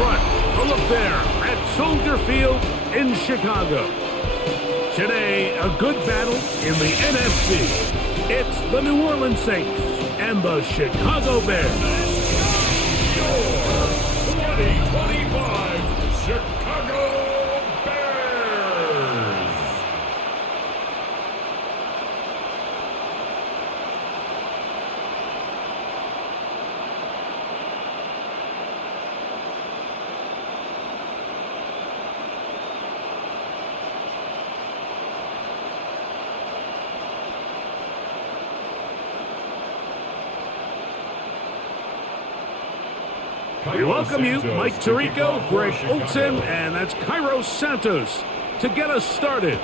front. A look there at Soldier Field in Chicago. Today, a good battle in the NFC. It's the New Orleans Saints and the Chicago Bears. Your 2025 Chicago Bears. We welcome you, Mike Tirico, Greg Olson, and that's Cairo Santos to get us started.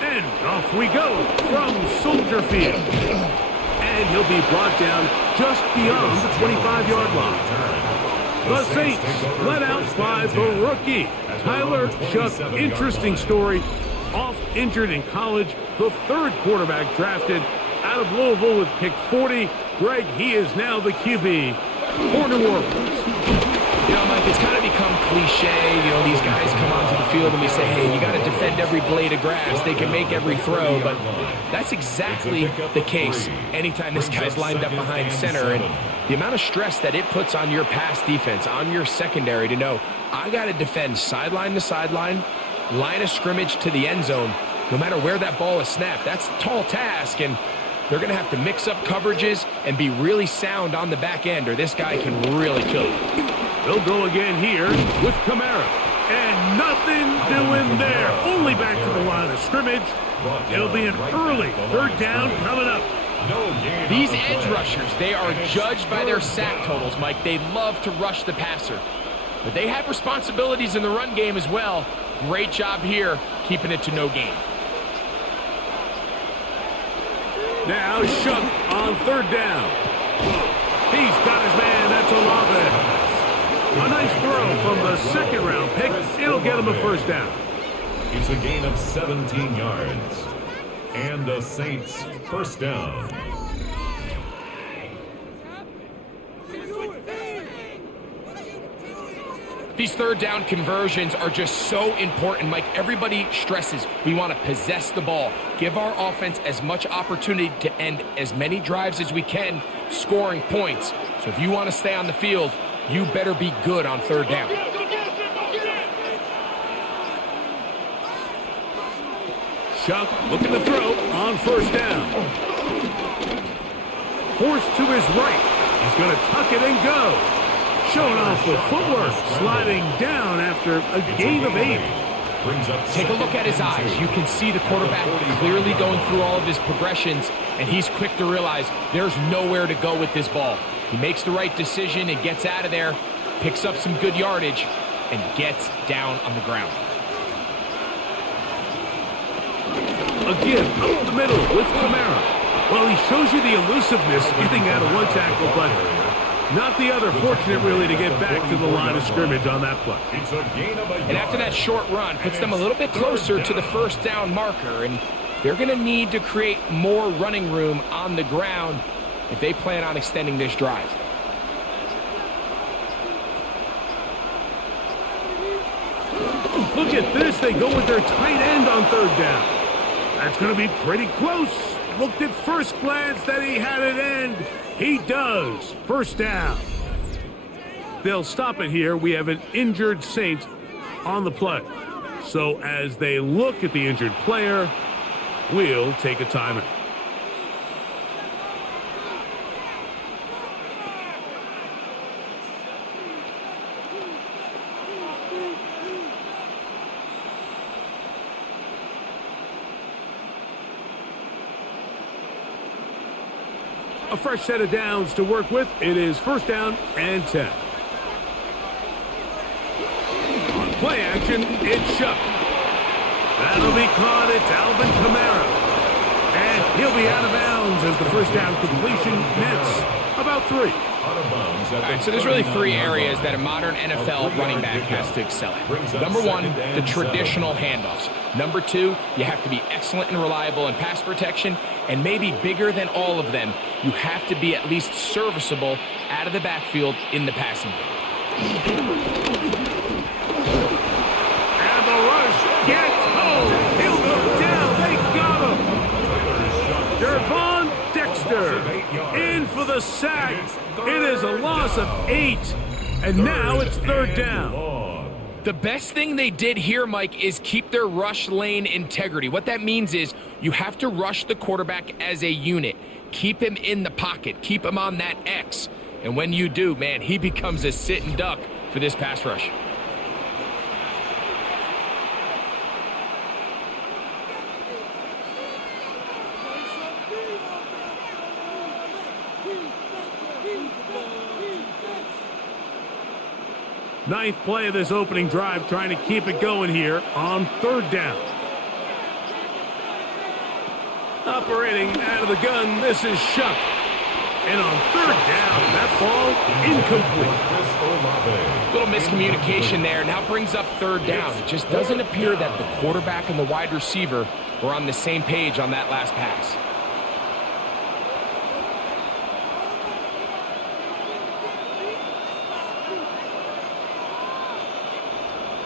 And off we go from Soldier Field. And he'll be brought down just beyond the 25-yard line. The Saints led out by the rookie, Tyler Shough. Interesting story. Off injured in college, the third quarterback drafted out of Louisville with pick 40. Greg, he is now the QB for New Orleans. You know, Mike, it's kind of become cliche. You know, these guys come onto the field and we say, hey, you got to defend every blade of grass. They can make every throw, but that's exactly the case anytime this guy's lined up behind center. And the amount of stress that it puts on your pass defense, on your secondary to know, I got to defend sideline to sideline, line of scrimmage to the end zone, no matter where that ball is snapped. That's a tall task, and they're going to have to mix up coverages and be really sound on the back end, or this guy can really kill you. They'll go again here with Kamara. And nothing doing there. Only back to the line of scrimmage. It'll be an early third down coming up. These edge rushers, they are judged by their sack totals, Mike. They love to rush the passer. But they have responsibilities in the run game as well. Great job here, keeping it to no gain. Now Shough on third down. He's got his man. That's Olave. A nice throw from the second-round pick. It'll get him a first down. It's a gain of 17 yards. And the Saints first down. These third down conversions are just so important, Mike. Everybody stresses we want to possess the ball, give our offense as much opportunity to end as many drives as we can, scoring points. So if you want to stay on the field, you better be good on third down. Shough looking to throw on first down. Forced to his right. He's going to tuck it and go. Showing off the footwork, sliding down after a gain of 8. Take a look at his eyes. You can see the quarterback clearly going through all of his progressions, and he's quick to realize there's nowhere to go with this ball. He makes the right decision and gets out of there, picks up some good yardage, and gets down on the ground. Again, up the middle with Kamara. Well, he shows you the elusiveness getting out of one tackle, but not the other. Fortunate, really, to get back to the line of scrimmage on that play. And after that short run, puts them a little bit closer to the first down marker, and they're going to need to create more running room on the ground if they plan on extending this drive. Look at this. They go with their tight end on third down. That's going to be pretty close. Looked at first glance that he had it end. He does. First down. They'll stop it here. We have an injured Saint on the play. So as they look at the injured player, we'll take a timeout. A fresh set of downs to work with. It is first down and 10. On play action, it's Shough. That'll be caught. It's Alvin Kamara. And he'll be out of bounds as the first down completion nets about 3. All right, so there's really 3 areas that a modern NFL running back has to excel at. Number 1, the traditional handoffs. Number 2, you have to be excellent and reliable in pass protection. And maybe bigger than all of them, you have to be at least serviceable out of the backfield in the passing game. a sack. It is a loss of 8. And now it's third down. The best thing they did here, Mike, is keep their rush lane integrity. What that means is you have to rush the quarterback as a unit. Keep him in the pocket. Keep him on that X. And when you do, man, he becomes a sitting duck for this pass rush. Ninth play of this opening drive, trying to keep it going here on third down. Operating out of the gun, this is Shuck. And on third down, that ball incomplete. Little miscommunication there. Now brings up third down. It just doesn't appear that the quarterback and the wide receiver were on the same page on that last pass.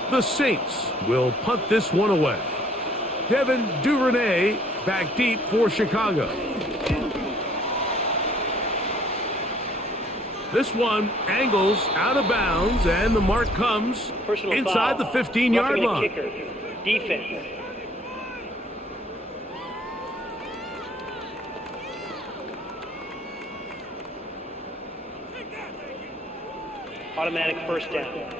The Saints will punt this one away. Devin Duvernay back deep for Chicago. This one angles out of bounds, and the mark comes inside the 15-yard line. Kicker. Defense. Automatic first down.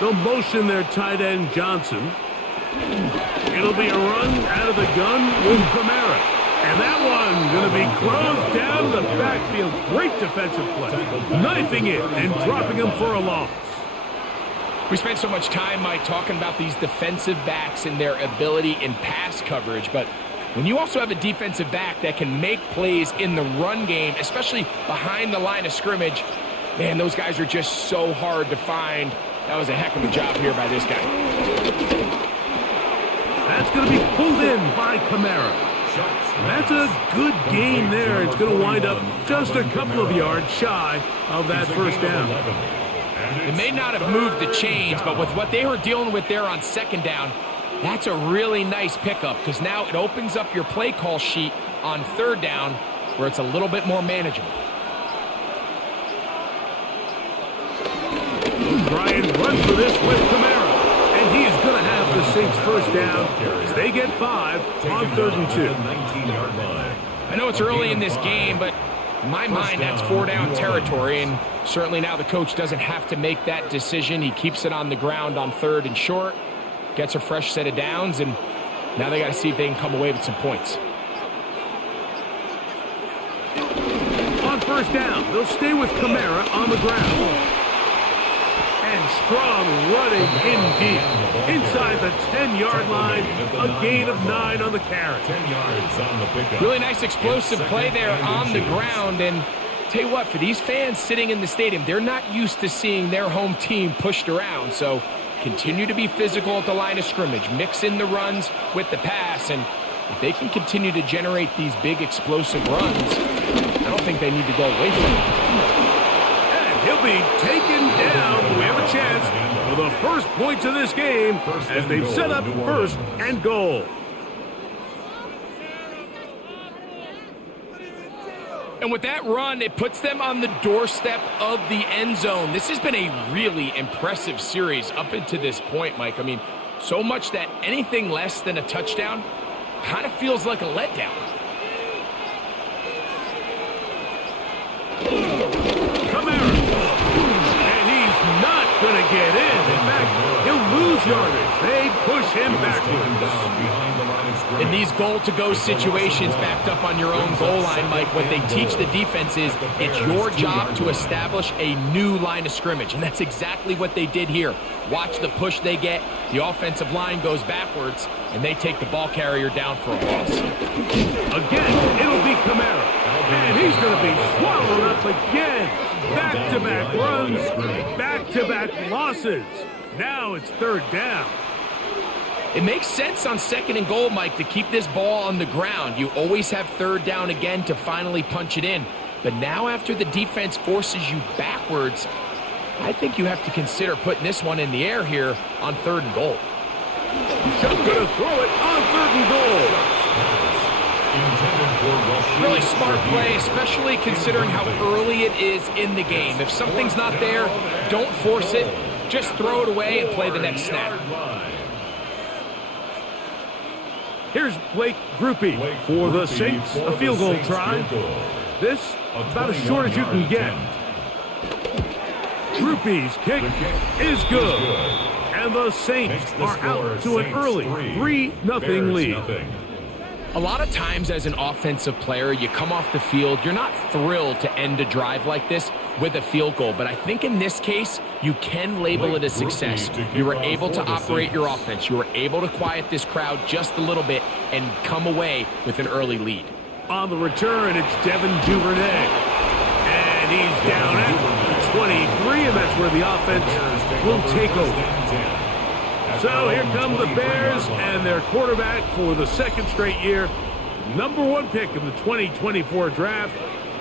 They'll motion their tight end Johnson. It'll be a run out of the gun with Kamara. And that one going to be closed down the backfield. Great defensive play. Knifing it and dropping him for a loss. We spent so much time, Mike, talking about these defensive backs and their ability in pass coverage. But when you also have a defensive back that can make plays in the run game, especially behind the line of scrimmage, man, those guys are just so hard to find. That was a heck of a job here by this guy. That's going to be pulled in by Kamara. That's a good gain there. It's going to wind up just a couple of yards shy of that first down. It may not have moved the chains, but with what they were dealing with there on second down, that's a really nice pickup because now it opens up your play call sheet on third down where it's a little bit more manageable. Try and run for this with Kamara. And he's going to have the Saints first down as they get 5 on 3rd and 2. I know it's early in this game, but in my mind, that's 4-down territory. And certainly now the coach doesn't have to make that decision. He keeps it on the ground on 3rd and short, gets a fresh set of downs, and now they got to see if they can come away with some points. On first down, they'll stay with Kamara on the ground. And strong running in deep. Inside the 10-yard line, a gain of 9 on the carry. 10 yards on the pickup. Really nice explosive play there on the ground. And tell you what, for these fans sitting in the stadium, they're not used to seeing their home team pushed around. So continue to be physical at the line of scrimmage. Mix in the runs with the pass. And if they can continue to generate these big explosive runs, I don't think they need to go away from it. He'll be taken down. We have a chance for the first points of this game as they've set up 1st and goal. And with that run, it puts them on the doorstep of the end zone. This has been a really impressive series up until this point, Mike. I mean, so much that anything less than a touchdown kind of feels like a letdown. Going to get in. In fact, he'll lose yardage. They push him backwards. In these goal-to-go situations backed up on your own goal line, Mike, what they teach the defense is it's your job to establish a new line of scrimmage, and that's exactly what they did here. Watch the push they get. The offensive line goes backwards, and they take the ball carrier down for a loss. Again, it'll be Kamara, and he's going to be swallowed up again. Back-to-back runs, back-to-back losses. Now it's 3rd down. It makes sense on 2nd and goal, Mike, to keep this ball on the ground. You always have 3rd down again to finally punch it in. But now after the defense forces you backwards, I think you have to consider putting this one in the air here on 3rd and goal. Just gonna throw it on 3rd and goal. Really smart play, especially considering how early it is in the game. If something's not there, don't force it. Just throw it away and play the next snap. Here's Blake Groupie for the Saints, a field goal try. This, about as short as you can get. Groupie's kick is good. And the Saints are out to an early 3-0 lead. A lot of times as an offensive player, you come off the field, you're not thrilled to end a drive like this with a field goal. But I think in this case, you can label it a success. You were able to operate your offense. You were able to quiet this crowd just a little bit and come away with an early lead. On the return, it's Devin Duvernay. And he's down at 23, and that's where the offense will take over. So here come the Bears and their quarterback for the 2nd straight year. #1 pick in the 2024 draft,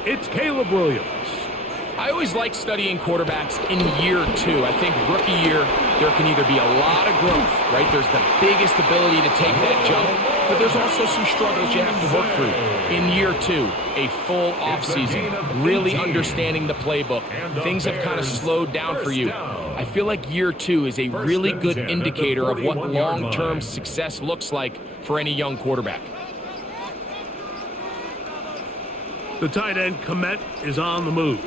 it's Caleb Williams. I always like studying quarterbacks in year 2. I think rookie year, there can either be a lot of growth, right? There's the biggest ability to take that jump, but there's also some struggles you have to work through. In year 2, a full offseason, really understanding the playbook. Things have kind of slowed down for you. I feel like year 2 is a really good indicator of what long-term success looks like for any young quarterback. The tight end, Komet, is on the move.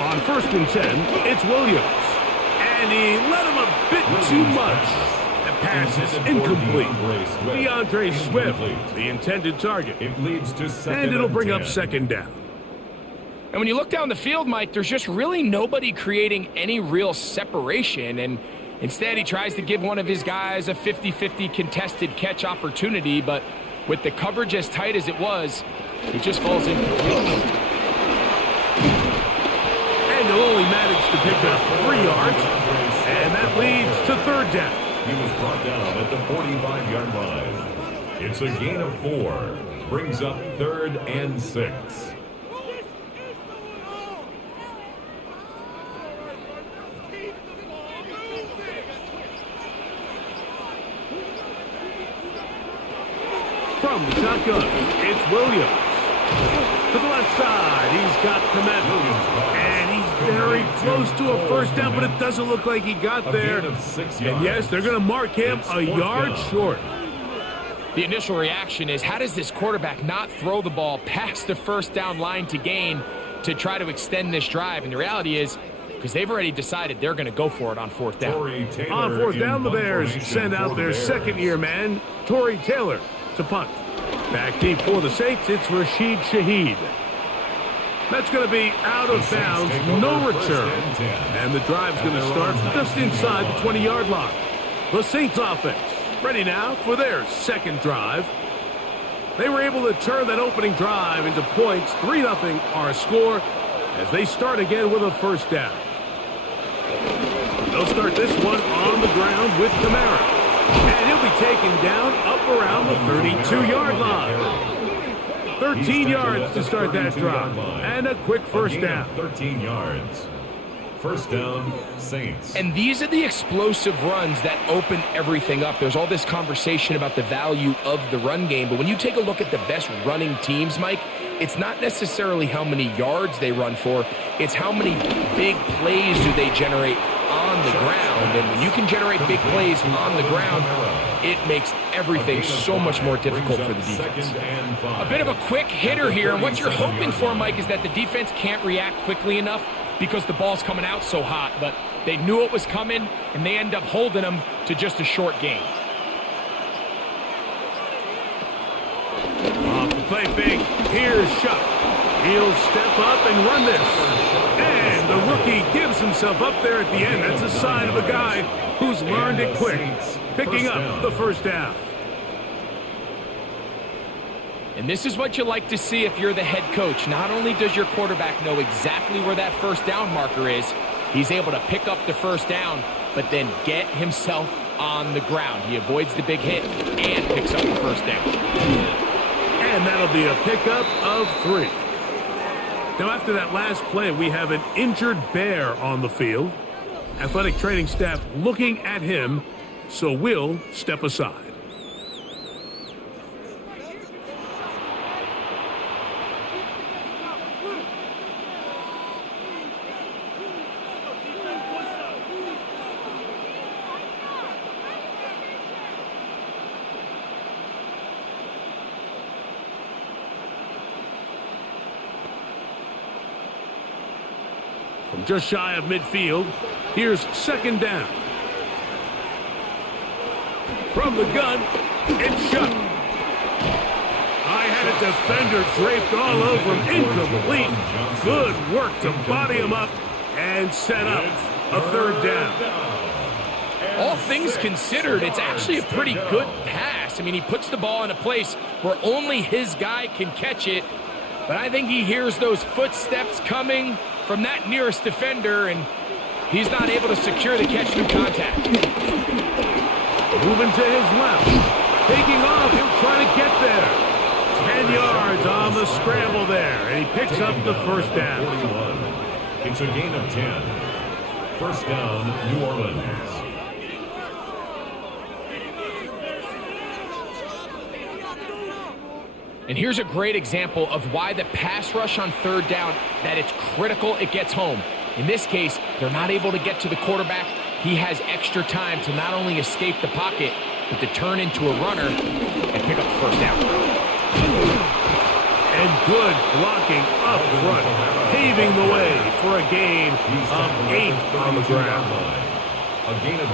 On 1st and 10, it's Williams. And he let him a bit too much. The pass is incomplete. DeAndre Swift, the intended target. And it'll bring up 2nd down. And when you look down the field, Mike, there's just really nobody creating any real separation. And instead, he tries to give one of his guys a 50-50 contested catch opportunity. But with the coverage as tight as it was, it just falls incomplete. And he'll only manage to pick up 3 yards. And that leads to 3rd down. He was brought down at the 45-yard line. It's a gain of 4. Brings up 3rd and 6. From the shotgun, it's Williams. To the left side, he's got Komet. And he's very close to a 1st down, but it doesn't look like he got there. And yes, they're going to mark him a yard short. The initial reaction is, how does this quarterback not throw the ball past the 1st down line to gain to try to extend this drive? And the reality is, because they've already decided they're going to go for it on 4th down. On 4th down, the Bears send out their 2nd-year man, Torrey Taylor, to punt. Back deep for the Saints, it's Rashid Shaheed. That's going to be out of bounds, no return. And the drive's going to start just inside the 20-yard line. The Saints offense ready now for their 2nd drive. They were able to turn that opening drive into points. 3-0 our score as they start again with a 1st down. They'll start this one on the ground with Kamara. And he'll be taken down up around the 32-yard line. 13 yards to start that drive. And a quick 1st down. 13 yards. 1st down, Saints. And these are the explosive runs that open everything up. There's all this conversation about the value of the run game, but when you take a look at the best running teams, Mike, it's not necessarily how many yards they run for, it's how many big plays do they generate on the ground. And when you can generate big plays on the ground, it makes everything so much more difficult for the defense. A bit of a quick hitter here, and what you're hoping for, Mike, is that the defense can't react quickly enough because the ball's coming out so hot, but they knew it was coming, and they end up holding them to just a short gain. Off the play fake, here's Shuck. He'll step up and run this. And the rookie gives himself up there at the end. That's a sign of a guy who's learned it quick, picking up the 1st down. And this is what you like to see if you're the head coach. Not only does your quarterback know exactly where that 1st down marker is, he's able to pick up the 1st down, but then get himself on the ground. He avoids the big hit and picks up the 1st down. And that'll be a pickup of 3. Now, after that last play, we have an injured Bear on the field. Athletic training staff looking at him, so we'll step aside. From just shy of midfield, here's second down. From the gun, it's shut. I had a defender draped all over him, incomplete. Good work to body him up and set up a third down. All things considered, it's actually a pretty good pass. I mean, he puts the ball in a place where only his guy can catch it, but I think he hears those footsteps coming from that nearest defender, and he's not able to secure the catch through contact. Moving to his left. Taking off, he'll try to get there. 10 yards on the scramble there, and he picks up the first down. 41. It's a gain of 10. First down, New Orleans. And here's a great example of why the pass rush on third down, that it's critical it gets home. In this case, they're not able to get to the quarterback. He has extra time to not only escape the pocket, but to turn into a runner and pick up the first down. And good blocking up front, paving the way for a gain of 8 on the ground.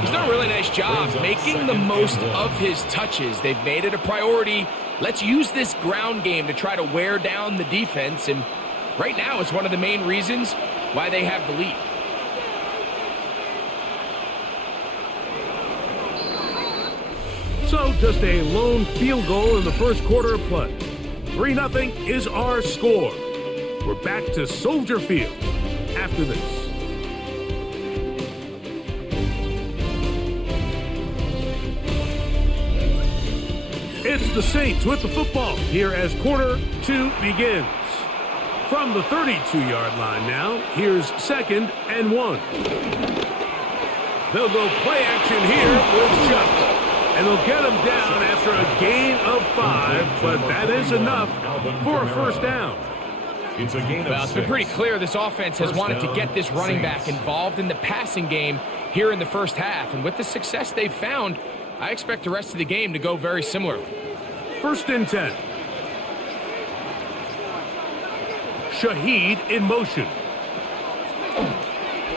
He's done a really nice job making the most of his touches. They've made it a priority. Let's use this ground game to try to wear down the defense, and right now it's one of the main reasons why they have the lead. So just a lone field goal in the first quarter of play. 3-0 is our score. We're back to Soldier Field after this. It's the Saints with the football here as quarter 2 begins. From the 32-yard line now, here's 2nd and 1. They'll go play action here with Chuck. And they'll get him down after a gain of 5, but that is enough for a first down. It's a gain of 6. Well, it's been pretty clear this offense has wanted to get this running back involved in the passing game here in the first half. And with the success they've found, I expect the rest of the game to go very similar. 1st and 10. Shaheed in motion.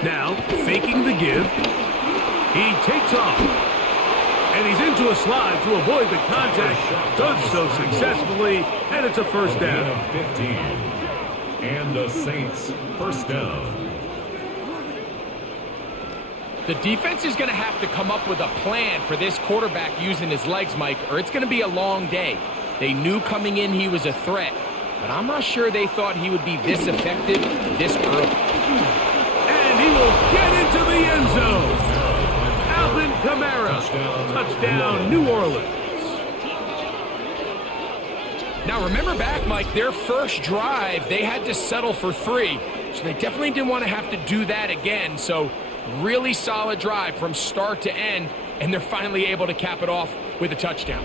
Now, faking the give. He takes off. And he's into a slide to avoid the contact. Does so successfully, and it's a first down. 15. And the Saints first down. The defense is going to have to come up with a plan for this quarterback using his legs, Mike, or it's going to be a long day. They knew coming in he was a threat, but I'm not sure they thought he would be this effective this early. And he will get into the end zone. Alvin Kamara, touchdown New Orleans. Now remember back, Mike, their first drive, they had to settle for 3, so they definitely didn't want to have to do that again. So really solid drive from start to end, and they're finally able to cap it off with a touchdown.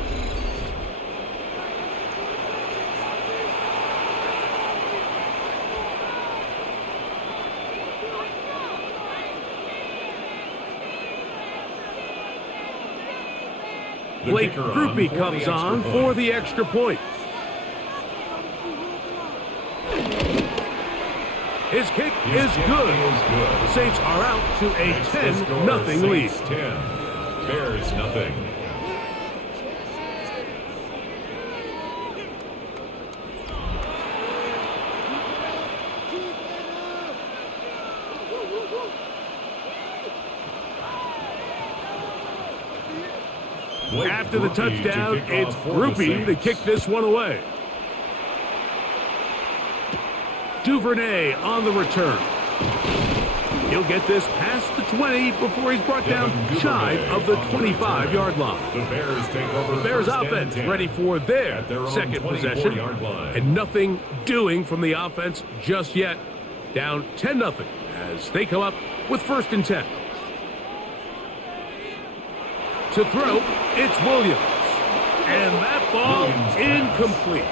Blake Groupie comes on for the extra point. His kick is good. The Saints are out to a 10-0 lead. 10, Bears nothing. After the touchdown, it's Groupie to kick this one away. Duvernay on the return. He'll get this past the 20 before he's brought down shy of the 25-yard line. The Bears offense ready for their second possession, and nothing doing from the offense just yet. Down 10-0 as they come up with 1st and 10. To throw, it's Williams. And that ball incomplete.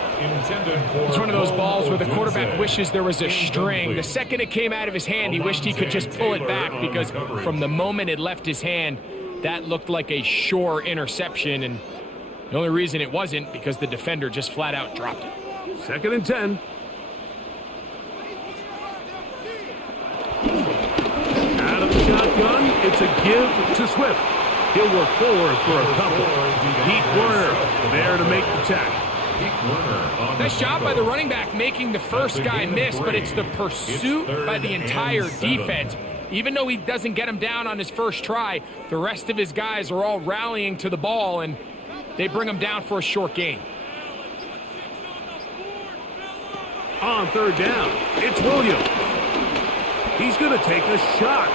It's one of those balls where the quarterback wishes there was a string. The second it came out of his hand, he wished he could just pull it back, because from the moment it left his hand, that looked like a sure interception. And the only reason it wasn't because the defender just flat out dropped it. 2nd and 10. Out of the shotgun, it's a give to Swift. He'll work forward for a couple. Pete Werner there to make the tackle. Nice job by the running back making the first guy miss, but it's the pursuit by the entire defense. Even though he doesn't get him down on his first try, the rest of his guys are all rallying to the ball, and they bring him down for a short gain. On 3rd down, it's Williams. He's going to take a shot.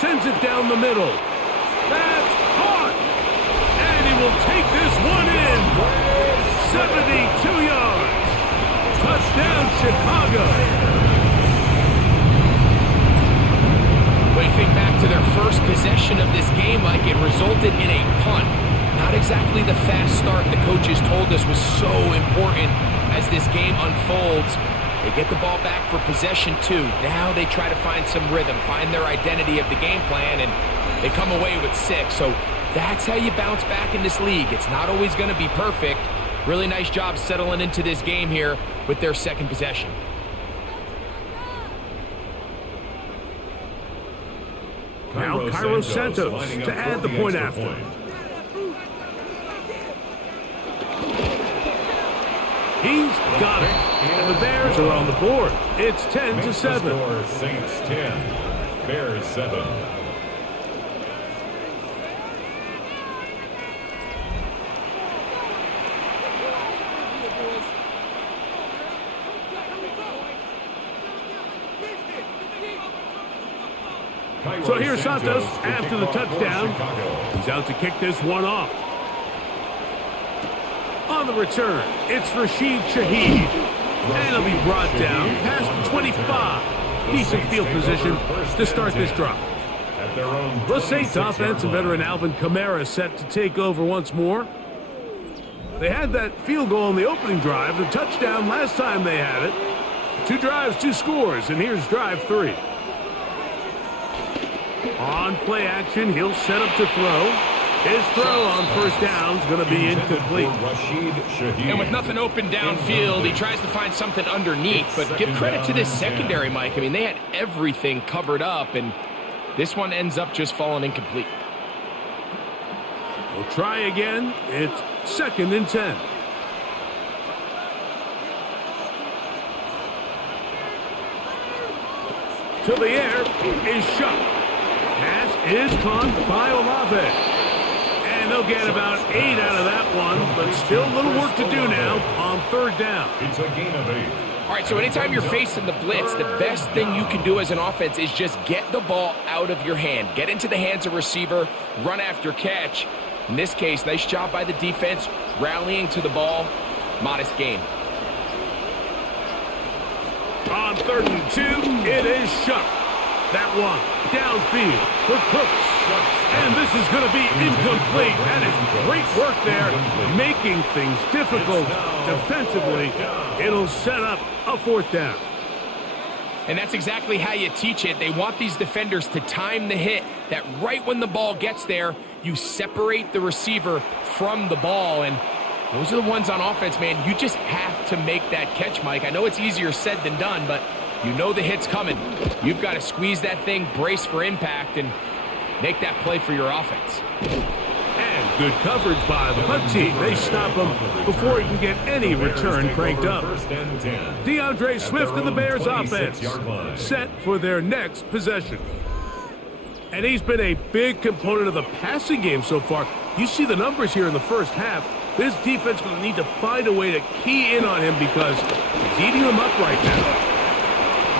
Sends it down the middle. That's caught. And he will take this one in. 72 yards. Touchdown, Chicago. When you think back to their first possession of this game, Mike, it resulted in a punt. Not exactly the fast start the coaches told us was so important as this game unfolds. They get the ball back for possession 2. Now they try to find some rhythm, find their identity of the game plan, and they come away with 6. So that's how you bounce back in this league. It's not always going to be perfect. Really nice job settling into this game here with their second possession. Now Cairo Santos to add the point after. He's got it. And the Bears are on the board. It's 10-7. Saints 10, Bears 7. So here's Santos after the touchdown. He's out to kick this one off. On the return, it's Rashid Shaheed. And he'll be brought down past the 25. Decent field position to start this drive. The Saints offensive veteran Alvin Kamara set to take over once more. They had that field goal in the opening drive, the touchdown last time they had it. 2 drives, 2 scores, and here's drive 3. On play action, he'll set up to throw. His throw on 1st down is going to be incomplete. And with nothing open downfield, he tries to find something underneath. But give credit to this secondary, Mike. I mean, they had everything covered up, and this one ends up just falling incomplete. We'll try again. It's 2nd and 10. To the air is shot. Pass is caught by Olave. And they'll get about 8 out of that one, but still a little work to do now on 3rd down. It's a gain of 8. All right, so anytime you're facing the blitz, the best thing you can do as an offense is just get the ball out of your hand. Get into the hands of receiver, run after catch. In this case, nice job by the defense, rallying to the ball. Modest gain. On 3rd and 2, it is shot. That one downfield for Cooks. And this is going to be incomplete. That is great work there, making things difficult defensively. It'll set up a 4th down. And that's exactly how you teach it. They want these defenders to time the hit, that right when the ball gets there, you separate the receiver from the ball. And those are the ones on offense, man. You just have to make that catch, Mike. I know it's easier said than done, but you know the hit's coming. You've got to squeeze that thing, brace for impact, and make that play for your offense. And good coverage by the punt team. They stop him before he can get any return cranked up. DeAndre Swift and the Bears offense set for their next possession. And he's been a big component of the passing game so far. You see the numbers here in the first half. This defense will need to find a way to key in on him because he's eating them up right now.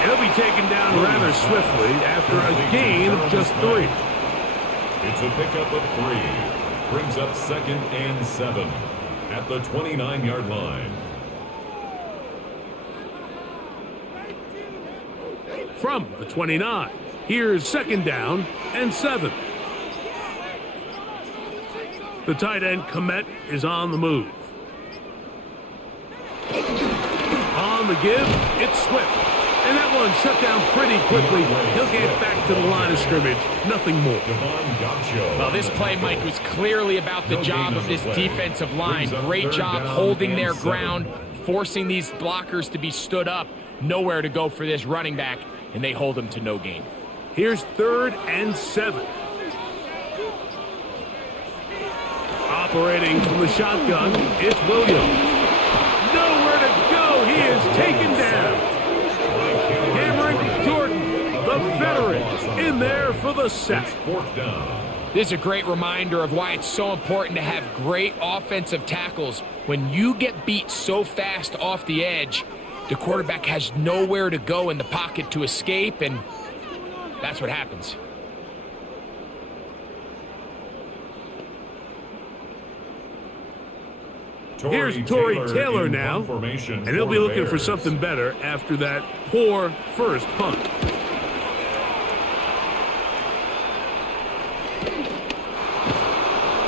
He'll be taken down rather swiftly after a gain of just 3. It's a pickup of 3. Brings up 2nd and 7 at the 29-yard line. From the 29, here's 2nd down and 7. The tight end, Komet, is on the move. On the give, it's Swift. And that one shut down pretty quickly. He'll get back to the line of scrimmage. Nothing more. Well, this play, Mike, was clearly about the job of this defensive line. Great job holding their ground, forcing these blockers to be stood up. Nowhere to go for this running back, and they hold him to no gain. Here's 3rd and 7. Operating from the shotgun, it's Williams. Nowhere to go. He is taken down. Cameron Jordan, the veteran, in there for the sack. 4th down. This is a great reminder of why it's so important to have great offensive tackles. When you get beat so fast off the edge, the quarterback has nowhere to go in the pocket to escape, and that's what happens. Here's Torrey Taylor now, and he'll be looking for something better after that poor first punt.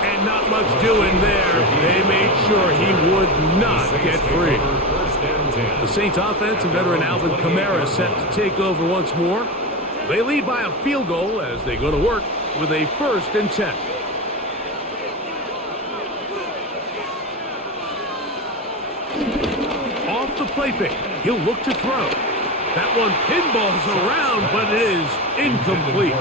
And not much doing there. They made sure he would not get free. The Saints offense and veteran Alvin Kamara set to take over once more. They lead by a field goal as they go to work with a 1st and 10. Off the play fake, he'll look to throw. That one pinballs around, but it is incomplete.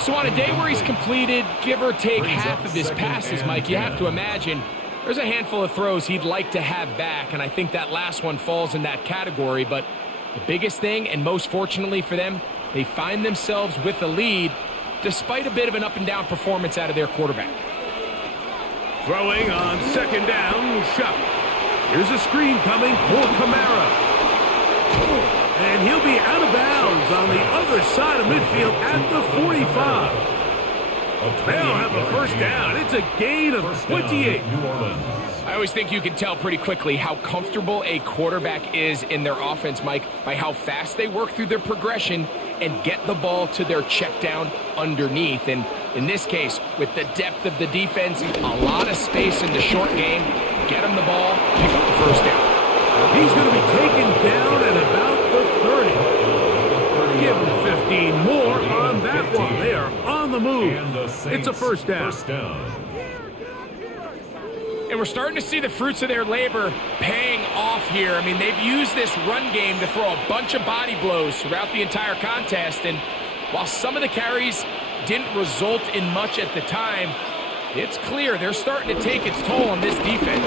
So on a day where he's completed, give or take half of his passes, Mike, you have to imagine there's a handful of throws he'd like to have back, and I think that last one falls in that category. But the biggest thing, and most fortunately for them, they find themselves with the lead despite a bit of an up-and-down performance out of their quarterback. Throwing on 2nd down, Shuck. Here's a screen coming for Kamara. And he'll be out of bounds on the other side of midfield at the 45. They'll have a 1st down. It's a gain of 28. I always think you can tell pretty quickly how comfortable a quarterback is in their offense, Mike, by how fast they work through their progression and get the ball to their check down underneath. And in this case, with the depth of the defense, a lot of space in the short game, get him the ball, pick up the 1st down. He's going to be taken down at about the 30. Give him 15 more on that one. They are on the move. It's a 1st down. And we're starting to see the fruits of their labor paying off here. I mean, they've used this run game to throw a bunch of body blows throughout the entire contest. And while some of the carries didn't result in much at the time, it's clear they're starting to take its toll on this defense.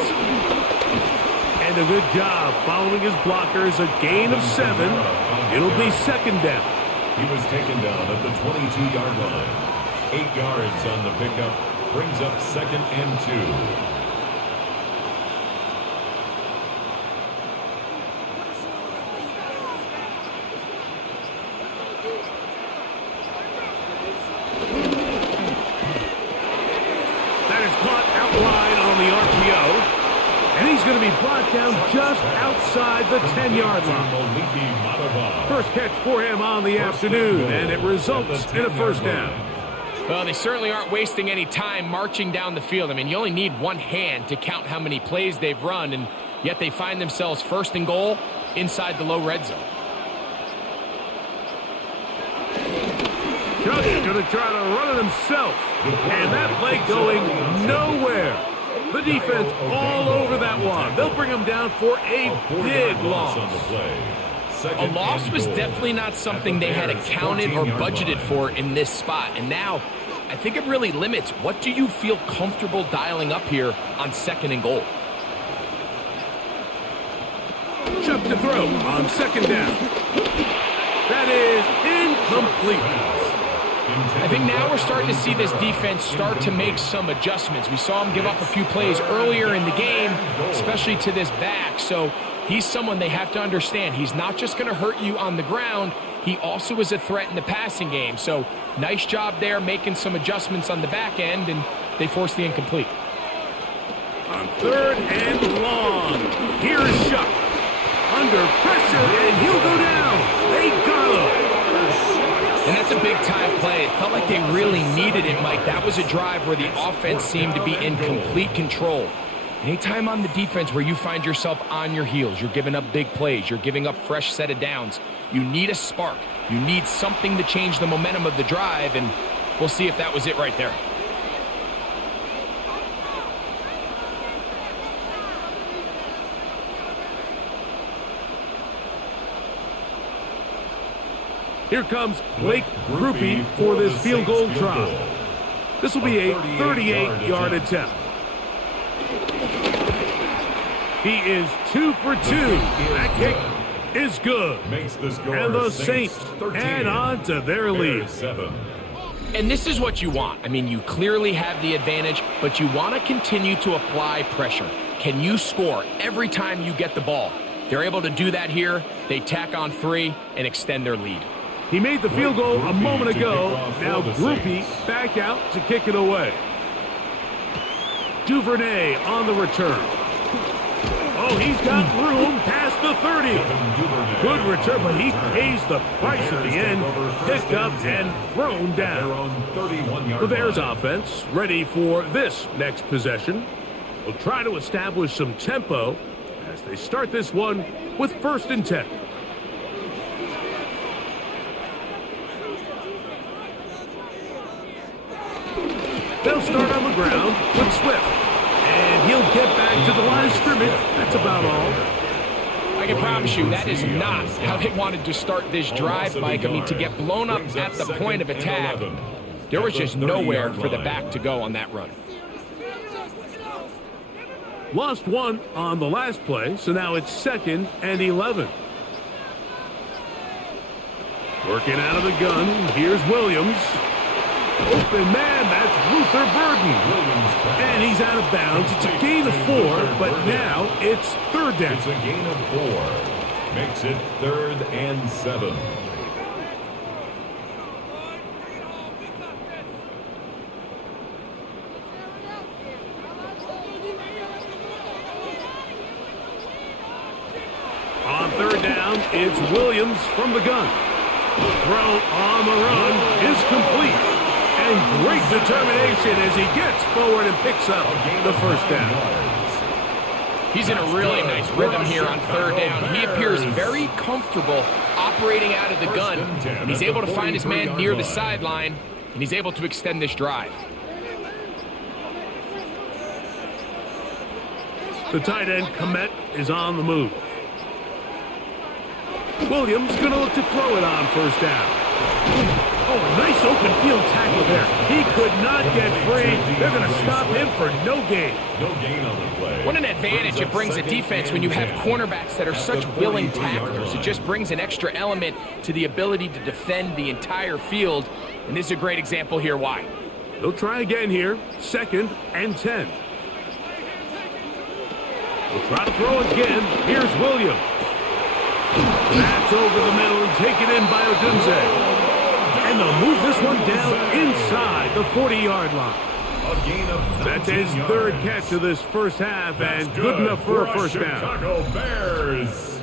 And a good job following his blockers, a gain of 7. It'll be 2nd down. He was taken down at the 22-yard line. 8 yards on the pickup. Brings up 2nd and 2. Going to be brought down just outside the 10-yard line. First catch for him on the afternoon, and it results in a 1st down. Well, they certainly aren't wasting any time marching down the field. I mean, you only need one hand to count how many plays they've run, and yet they find themselves 1st and goal inside the low red zone. Chuck's going to try to run it himself, and that play going nowhere. The defense all over that one. They'll bring him down for a big loss. A loss was definitely not something they had accounted or budgeted for in this spot. And now, I think it really limits what do you feel comfortable dialing up here on 2nd and goal. Chuck to throw on 2nd down. That is incomplete. I think now we're starting to see this defense start to make some adjustments. We saw them give up a few plays earlier in the game, especially to this back. So He's someone they have to understand. He's not just going to hurt you on the ground. He also is a threat in the passing game. So nice job there making some adjustments on the back end, and they force the incomplete. On 3rd and long. Here's Shuck. Under pressure, and he'll go down. They got him. And that's a big-time play. It felt like they really needed it, Mike. That was a drive where the offense seemed to be in complete control. Anytime on the defense where you find yourself on your heels, you're giving up big plays, you're giving up fresh set of downs, you need a spark. You need something to change the momentum of the drive, and we'll see if that was it right there. Here comes Blake Grupe for this field goal drop. This will be a 38-yard attempt. He is 2 for 2. That kick is good. And the Saints add on to their lead. And this is what you want. I mean, you clearly have the advantage, but you want to continue to apply pressure. Can you score every time you get the ball? They're able to do that here. They tack on 3 and extend their lead. He made the field goal a moment ago. Now Grupe back out to kick it away. Duvernay on the return. Oh, he's got room past the 30. Good return, but he pays the price at the end. Picked up and thrown down. The Bears offense ready for this next possession. Will try to establish some tempo as they start this one with 1st and 10. They'll start on the ground with Swift. And he'll get back to the line of scrimmage. That's about all. I can promise you that is not how they wanted to start this drive, Mike. I mean, to get blown up at the point of attack, there was just nowhere for the back to go on that run. Lost 1 on the last play, so now it's 2nd and 11. Working out of the gun, here's Williams. Open man, that's Luther Burden. And he's out of bounds. It's a gain of 4, but now it's 3rd down. It's a gain of 4. Makes it 3rd and 7. On 3rd down, it's Williams from the gun. The throw on the run is complete. And great determination as he gets forward and picks up the 1st down. He's in a really nice rhythm here on 3rd down. He appears very comfortable operating out of the gun. And he's able to find his man near the sideline, and he's able to extend this drive. The tight end, Komet, is on the move. Williams going to look to throw it on 1st down. Oh, a nice open field tackle there. He could not get free. They're going to stop him for no gain. No gain on the play. What an advantage it brings a defense when you have cornerbacks that are such willing tacklers. It just brings an extra element to the ability to defend the entire field. And this is a great example here why. They'll try again here. 2nd and 10. We'll try to throw again. Here's Williams. That's over the middle and taken in by Odunze. And they'll move this one down inside the 40-yard line. That's his 3rd catch of this 1st half, and good enough for a 1st down. Chicago Bears.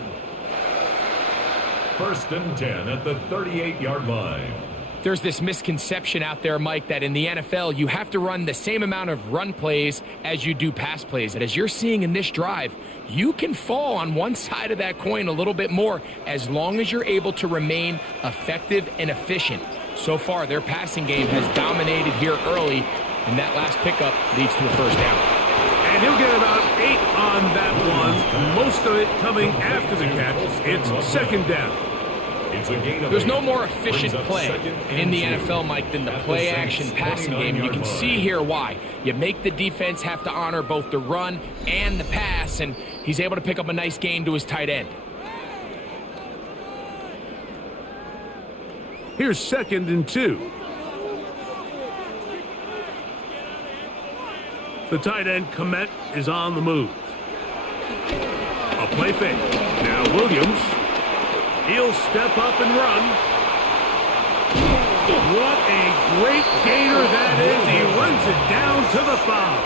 1st and 10 at the 38-yard line. There's this misconception out there, Mike, that in the NFL, you have to run the same amount of run plays as you do pass plays. And as you're seeing in this drive, you can fall on one side of that coin a little bit more as long as you're able to remain effective and efficient. So far, their passing game has dominated here early, and that last pickup leads to a 1st down. And he'll get about 8 on that one, most of it coming after the catch. It's 2nd down. There's no more efficient play in the NFL, Mike, than the play-action passing game. You can see here why. You make the defense have to honor both the run and the pass, and he's able to pick up a nice gain to his tight end. Here's 2nd and 2. The tight end, Komet, is on the move. A play fake. Now Williams. He'll step up and run. What a great gainer that is. He runs it down to the foul.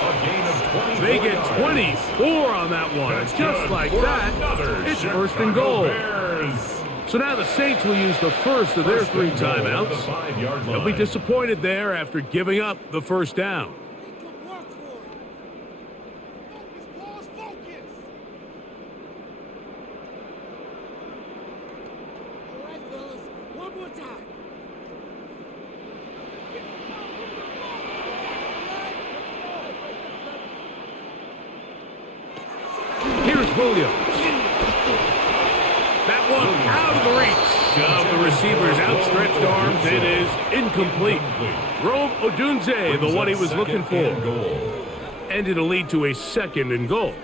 A gain of 24 They get yards. 24 on that one. That's Just good like for that, another it's Chicago 1st and goal. Bears. So now the Saints will use the first of their 3 timeouts. The 5-yard They'll be line. disappointed there after giving up the first down. Here's Williams. That one out of the reach of the receiver's outstretched arms. It is incomplete. Rome Odunze, the one he was looking for. And it'll lead to a 2nd and goal.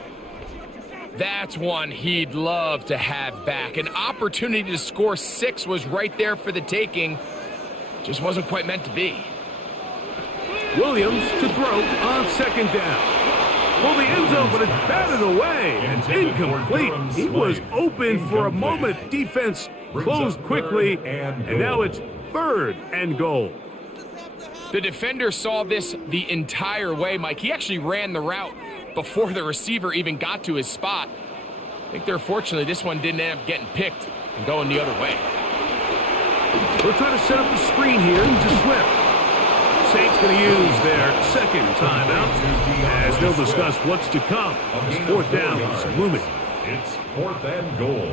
That's one he'd love to have back. An opportunity to score 6 was right there for the taking. Just wasn't quite meant to be. Williams to throw on 2nd down. For the end zone, but it's batted away and incomplete. He was open for a moment. Defense closed quickly, and now it's 3rd and goal. The defender saw this the entire way, Mike. He actually ran the route before the receiver even got to his spot. I think they're fortunately this one didn't end up getting picked and going the other way. We're trying to set up the screen here to Swift. Saints going to use their 2nd timeout as they'll discuss what's to come. This 4th down is looming. It's 4th and goal.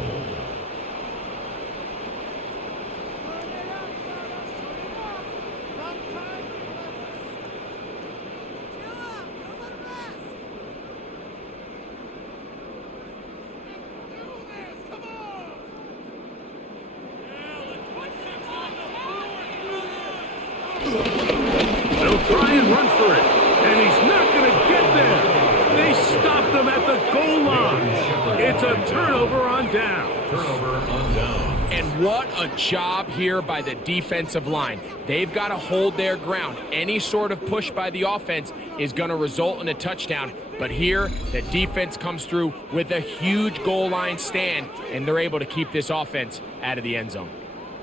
They'll try and run for it, and he's not going to get there. They stopped him at the goal line. It's a turnover on down. Turnover on down. And what a job here by the defensive line. They've got to hold their ground. Any sort of push by the offense is going to result in a touchdown. But here, the defense comes through with a huge goal line stand, and they're able to keep this offense out of the end zone.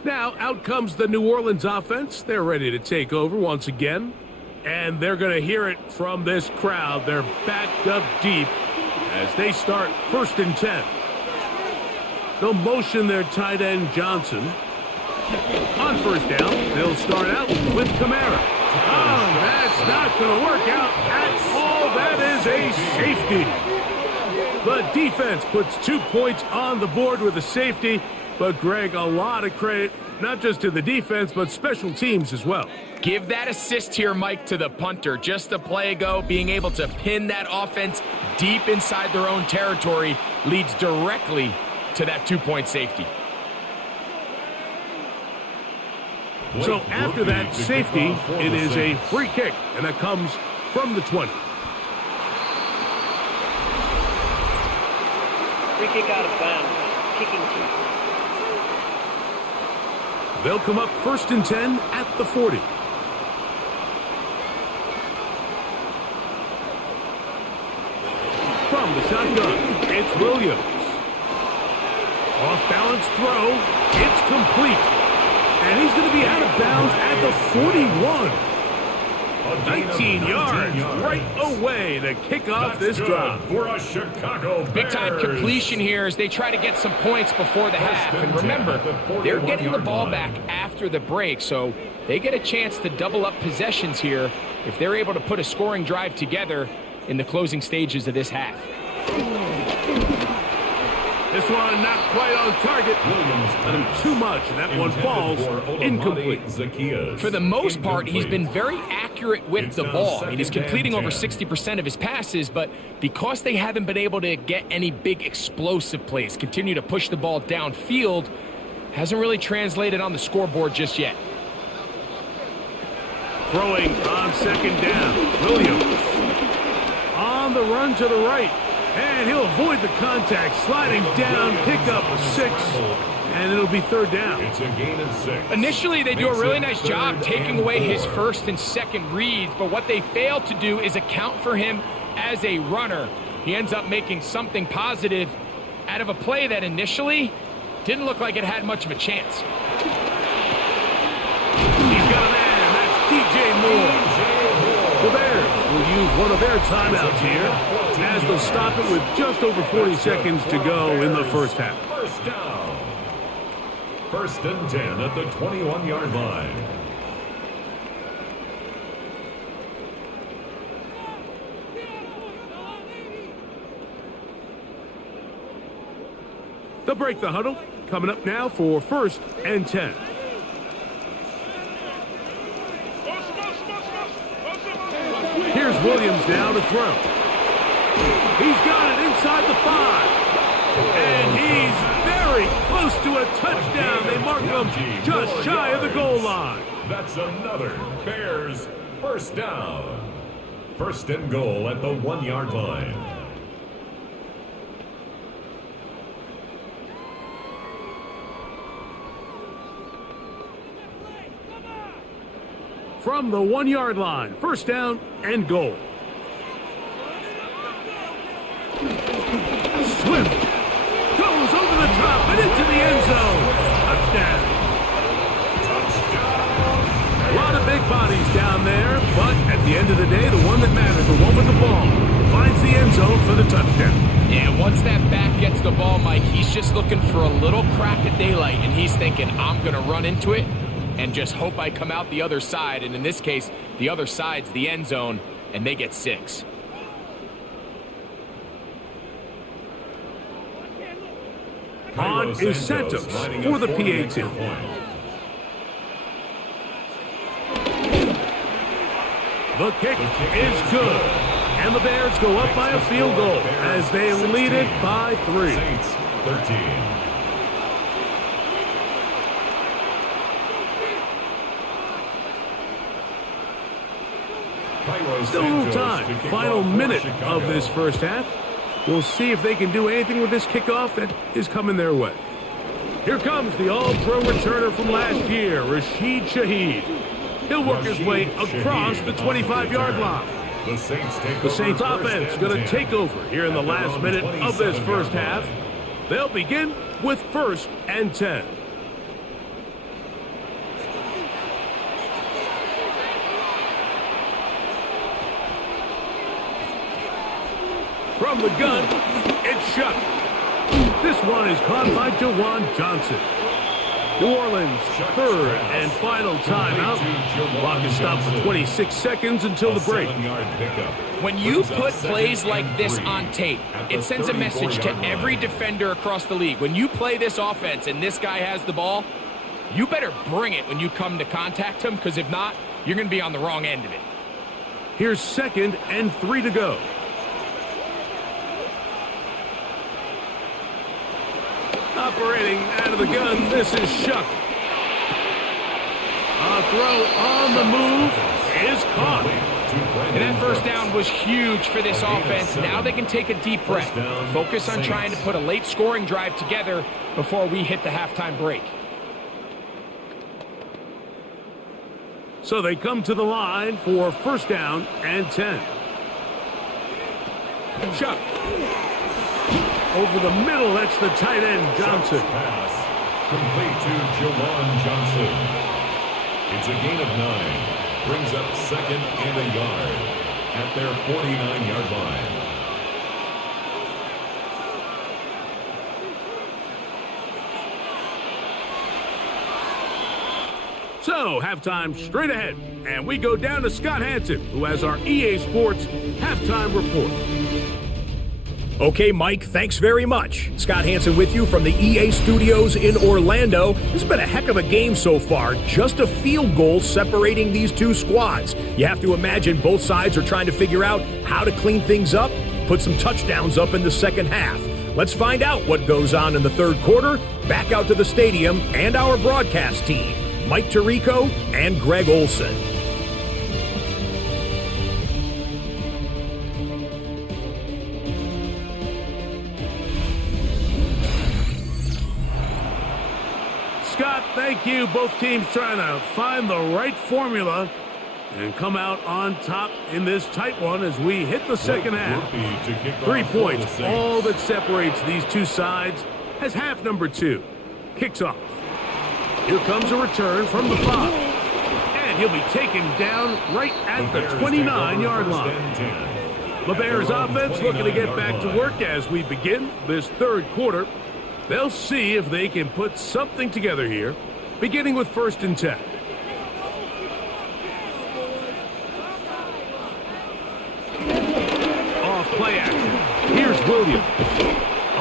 Now, out comes the New Orleans offense. They're ready to take over once again. And they're going to hear it from this crowd. They're backed up deep as they start 1st and 10. They'll motion their tight end, Johnson. On 1st down, they'll start out with Kamara. Oh, that's not going to work out at all. That is a safety. The defense puts 2 points on the board with a safety. But, Greg, a lot of credit, not just to the defense, but special teams as well. Give that assist here, Mike, to the punter. Just a play ago, being able to pin that offense deep inside their own territory leads directly to that 2-point safety. So after that safety, it is a free kick, and that comes from the 20. Free kick out of bounds. Kicking team. They'll come up 1st and 10 at the 40. From the shotgun, it's Williams. Off-balance throw. It's complete. And he's going to be out of bounds at the 41. 19 yards right away to kick off this drive. For a Chicago Bears. Big-time completion here as they try to get some points before the half. And remember, they're getting the ball back after the break, so they get a chance to double up possessions here if they're able to put a scoring drive together in the closing stages of this half. This one not quite on target. Let him too much, and that one falls incomplete. For the most part, he's been very accurate with the ball. I mean, he's completing over 60% of his passes, but because they haven't been able to get any big explosive plays, continue to push the ball downfield, hasn't really translated on the scoreboard just yet. Throwing on 2nd down. Williams on the run to the right. And he'll avoid the contact, sliding down, pick up a 6, and it'll be 3rd down. It's a gain of 6. Initially, they do a really nice job taking away his 1st and 2nd reads, but what they fail to do is account for him as a runner. He ends up making something positive out of a play that initially didn't look like it had much of a chance. He's got a man. That's DJ Moore. The Bears will use one of their timeouts here as they'll stop it with just over 40 seconds to go in the first half. First down. 1st and 10 at the 21-yard line. They'll break the huddle. Coming up now for 1st and 10. Here's Williams now to throw. He's got it inside the 5. And he's very close to a touchdown. They mark him just shy of the goal line. That's another Bears first down. 1st and goal at the 1-yard line. From the 1-yard line, 1st down and goal. Swift goes over the top and into the end zone. Touchdown. A lot of big bodies down there, but at the end of the day, the one that matters, the one with the ball, finds the end zone for the touchdown. Yeah, once that back gets the ball, Mike, he's just looking for a little crack of daylight, and he's thinking, I'm going to run into it and just hope I come out the other side. And in this case, the other side's the end zone, and they get 6. On is Santos for the PAT. The kick is good. And the Bears go up by a field goal as they lead it by 3. Saints 13. Still a little time. Final minute of this first half. We'll see if they can do anything with this kickoff that is coming their way. Here comes the all-pro returner from last year, Rashid Shaheed. He'll work his way across the 25-yard line. The Saints offense going to take over here in the last minute of this first half. They'll begin with 1st and 10. From the gun, it's Shuck. This one is caught by Jawan Johnson. New Orleans, 3rd and final timeout. Clock is stopped for 26 seconds until the break. When you put plays like this on tape, it sends a message to every defender across the league. When you play this offense and this guy has the ball, you better bring it when you come to contact him, because if not, you're going to be on the wrong end of it. Here's 2nd and 3 to go. Operating out of the gun, this is Shuck. A throw on the move is caught. And that first down was huge for this offense. Now they can take a deep breath. Focus on trying to put a late scoring drive together before we hit the halftime break. So they come to the line for 1st down and 10. Shuck. Over the middle, that's the tight end, Johnson. Pass complete to Jawan Johnson. It's a gain of 9. Brings up 2nd and a yard at their 49-yard line. So, halftime straight ahead, and we go down to Scott Hansen, who has our EA Sports halftime report. Okay, Mike, thanks very much. Scott Hansen with you from the EA Studios in Orlando. This has been a heck of a game so far. Just a field goal separating these two squads. You have to imagine both sides are trying to figure out how to clean things up, put some touchdowns up in the second half. Let's find out what goes on in the third quarter. Back out to the stadium and our broadcast team, Mike Tirico and Greg Olson. Scott, thank you. Both teams trying to find the right formula and come out on top in this tight one as we hit the second half. 3 points, all that separates these two sides as half number 2 kicks off. Here comes a return from the 5. And he'll be taken down right at the 29-yard line. The Bears offense looking to get back to work as we begin this third quarter. They'll see if they can put something together here, beginning with 1st and 10. Off play action. Here's Williams.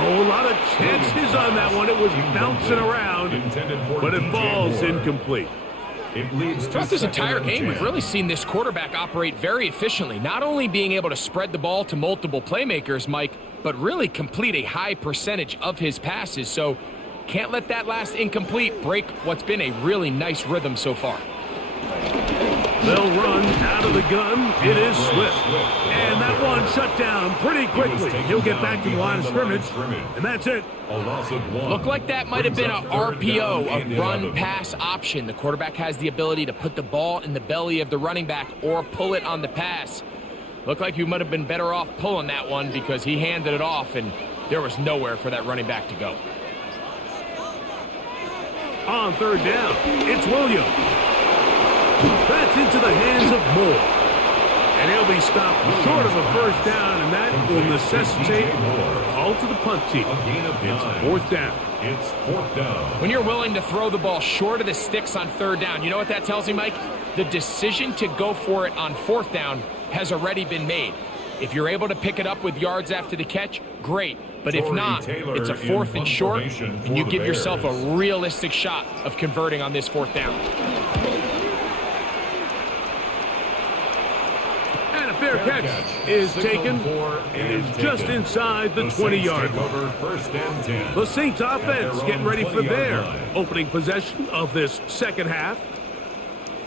Oh, a lot of chances on that one. It was bouncing around, but it falls incomplete. Throughout this entire game, we've really seen this quarterback operate very efficiently, not only being able to spread the ball to multiple playmakers, Mike, but really complete a high percentage of his passes. So can't let that last incomplete break what's been a really nice rhythm so far. They'll run out of the gun. It is Swift. And that one shut down pretty quickly. He'll get back to the line of scrimmage, and that's it. Looked like that might have been a RPO, a run-pass option. The quarterback has the ability to put the ball in the belly of the running back or pull it on the pass. Looked like you might have been better off pulling that one because he handed it off, and there was nowhere for that running back to go. On 3rd down, it's Williams. That's into the hands of Moore. And he'll be stopped short of a 1st down, and that will necessitate a call to the punt team. It's 4th down. It's 4th down. When you're willing to throw the ball short of the sticks on 3rd down, you know what that tells me, Mike? The decision to go for it on 4th down has already been made. If you're able to pick it up with yards after the catch, great. But if not, it's a 4th and short, and you give yourself a realistic shot of converting on this 4th down. Fair catch is taken and is just inside the 20-yard line. The Saints offense getting ready for their opening possession of this second half.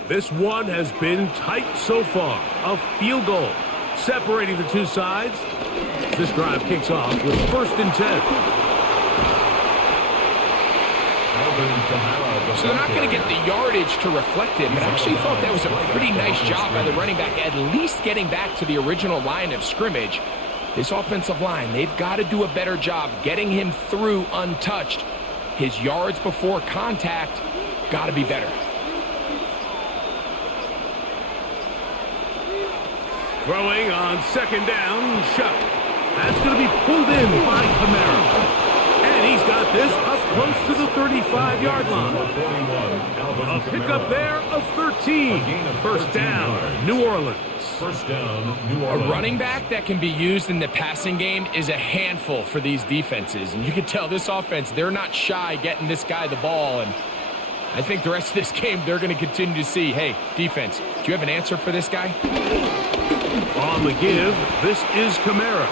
This one has been tight so far. A field goal separating the two sides. This drive kicks off with 1st and 10. So they're not going to get the yardage to reflect it, but I actually thought that was a pretty nice job by the running back, at least getting back to the original line of scrimmage. This offensive line, they've got to do a better job getting him through untouched. His yards before contact got to be better. Throwing on 2nd down, Shuck. That's going to be pulled in by Camaro. And he's got this up close to the 35-yard line. A pickup there of 13. 1st down, New Orleans. A running back that can be used in the passing game is a handful for these defenses. And you can tell this offense, they're not shy getting this guy the ball. And I think the rest of this game, they're going to continue to see, hey, defense, do you have an answer for this guy? On the give, this is Camaro.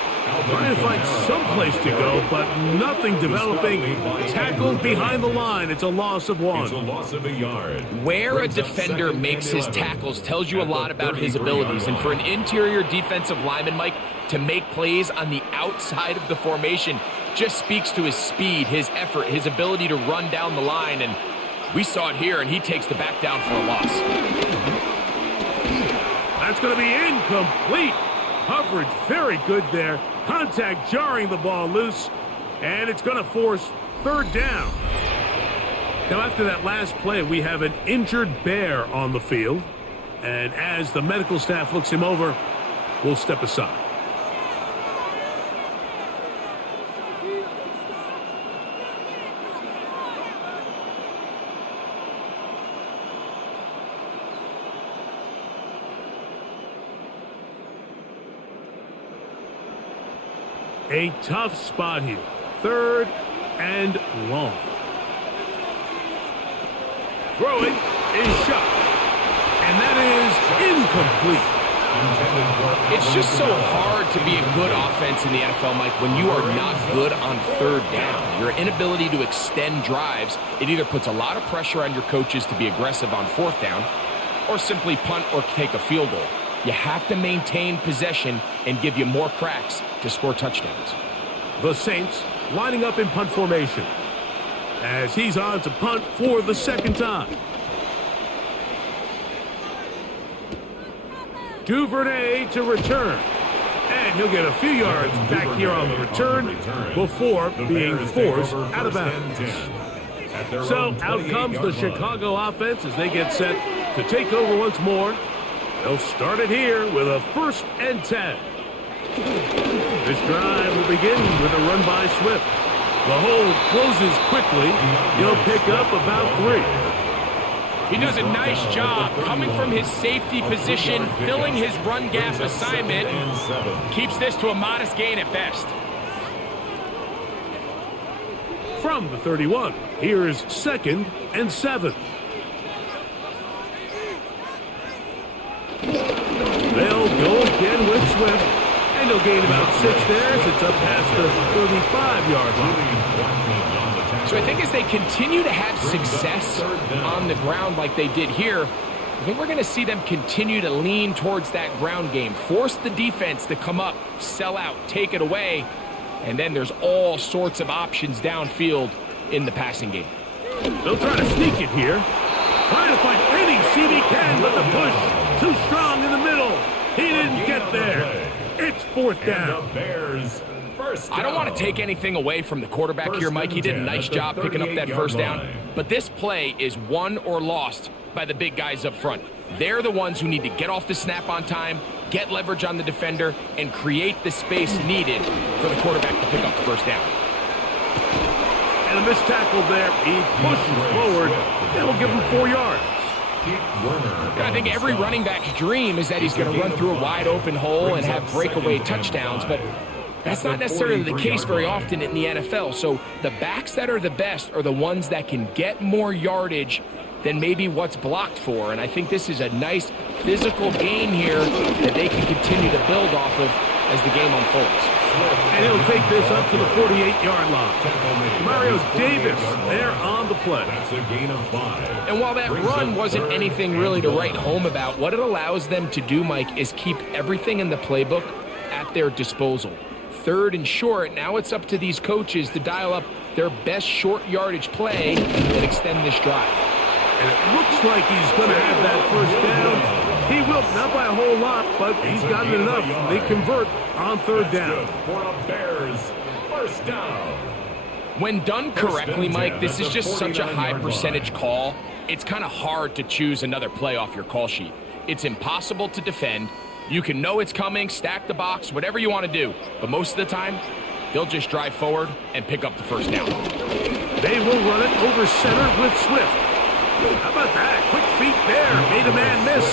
Trying to find some place to go, but nothing developing. Tackled behind the line. It's a loss of 1. It's a loss of a yard. Where a defender makes his tackles tells you a lot about his abilities. And for an interior defensive lineman, Mike, to make plays on the outside of the formation just speaks to his speed, his effort, his ability to run down the line. And we saw it here, and he takes the back down for a loss. That's going to be incomplete. Coverage very good there. Contact jarring the ball loose, and it's going to force 3rd down. Now, after that last play, we have an injured Bear on the field, and as the medical staff looks him over, we'll step aside. A tough spot here. 3rd and long. Throwing is shot. And that is incomplete. It's just so hard to be a good offense in the NFL, Mike, when you are not good on 3rd down. Your inability to extend drives, it either puts a lot of pressure on your coaches to be aggressive on 4th down or simply punt or take a field goal. You have to maintain possession and give you more cracks to score touchdowns. The Saints lining up in punt formation as he's on to punt for the 2nd time. Duvernay to return. And he'll get a few yards back here on the return before being forced out of bounds. So out comes the Chicago offense as they get set to take over once more. They'll start it here with a 1st and 10. This drive will begin with a run by Swift. The hole closes quickly. He'll pick up about 3. He does a nice job coming from his safety position, filling his run gap assignment. Keeps this to a modest gain at best. From the 31, here's 2nd and 7. They'll go again with Swift, and he'll gain about 6 there as it's up past the 35-yard line. So I think as they continue to have success on the ground like they did here, I think we're going to see them continue to lean towards that ground game, force the defense to come up, sell out, take it away, and then there's all sorts of options downfield in the passing game. They'll try to sneak it here. Trying to find any seam he can, but the push too strong in the middle. He didn't get there. It's 4th down. I don't want to take anything away from the quarterback here, Mike. He did a nice job picking up that 1st down. But this play is won or lost by the big guys up front. They're the ones who need to get off the snap on time, get leverage on the defender, and create the space needed for the quarterback to pick up the 1st down. And a missed tackle there. He pushes forward. It'll give him 4 yards. I think every running back's dream is that he's going to run through a wide open hole and have breakaway touchdowns, but that's not necessarily the case very often in the NFL. So the backs that are the best are the ones that can get more yardage than maybe what's blocked for. And I think this is a nice physical gain here that they can continue to build off of as the game unfolds. And he'll take this up to the 48-yard line. Mario Davis there on the play. That's a gain of 5. And while that run wasn't anything really to write home about, what it allows them to do, Mike, is keep everything in the playbook at their disposal. 3rd and short, now it's up to these coaches to dial up their best short yardage play and extend this drive. And it looks like he's going to have that 1st down. He will, not by a whole lot, but he's gotten enough. They convert on 3rd down. For a Bears 1st down. When done correctly, Mike, this is just such a high percentage call. It's kind of hard to choose another play off your call sheet. It's impossible to defend. You can know it's coming, stack the box, whatever you want to do. But most of the time, they'll just drive forward and pick up the 1st down. They will run it over center with Swift. How about that? Quick feet there. Made a man miss.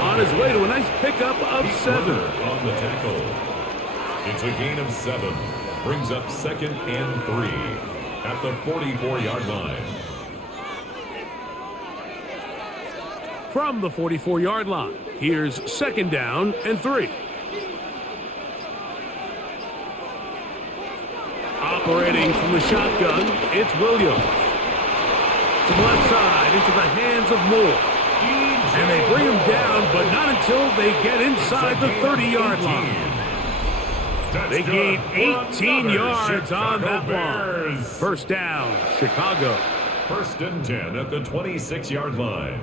On his way to a nice pickup of 7. On the tackle. It's a gain of 7. Brings up 2nd and 3 at the 44-yard line. From the 44-yard line, here's 2nd down and 3. Operating from the shotgun, it's Williams. To the left side, into the hands of Moore. And they bring him down, but not until they get inside the 30-yard line. They gain 18 yards on that one. 1st down, Chicago. 1st and 10 at the 26-yard line.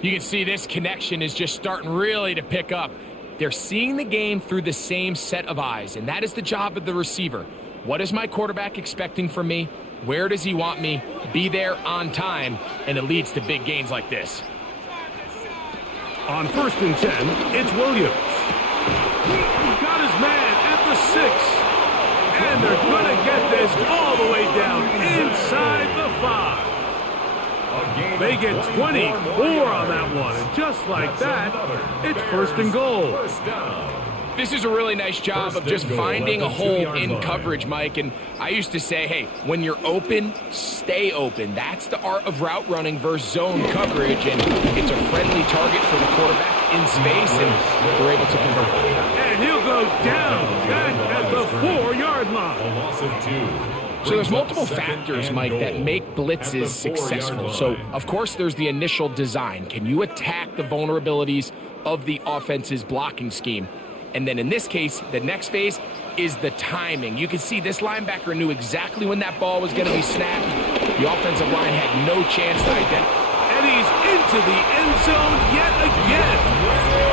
You can see this connection is just starting really to pick up. They're seeing the game through the same set of eyes, and that is the job of the receiver. What is my quarterback expecting from me? Where does he want me? Be there on time, and it leads to big gains like this. On 1st and 10, it's Williams. Got his man at the 6. And they're going to get this all the way down inside the 5. They get 24 on that one, and just like that, it's 1st and goal. This is a really nice job of just finding a hole in coverage, Mike. And I used to say, hey, when you're open, stay open. That's the art of route running versus zone coverage. And it's a friendly target for the quarterback in space, and they're able to convert. And he'll go down back at the 4-yard line. A loss of 2. So there's multiple factors, Mike, that make blitzes successful. So, of course, there's the initial design. Can you attack the vulnerabilities of the offense's blocking scheme? And then in this case, the next phase is the timing. You can see this linebacker knew exactly when that ball was going to be snapped. The offensive line had no chance to identify. And he's into the end zone yet again.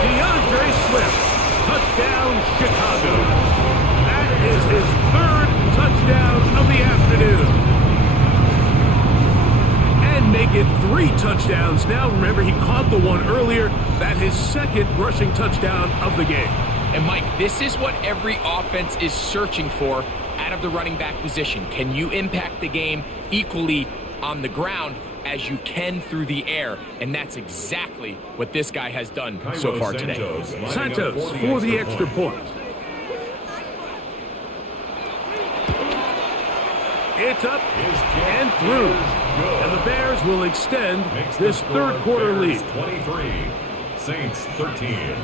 DeAndre Swift, touchdown Chicago. That is his third touchdown of the afternoon. And make it 3 touchdowns now. Remember, he caught the one earlier. That's his second rushing touchdown of the game. And Mike, this is what every offense is searching for out of the running back position. Can you impact the game equally on the ground as you can through the air? And that's exactly what this guy has done so far today. Santos for the extra point. It's up and through. And the Bears will extend this third quarter lead. 23, Saints 13.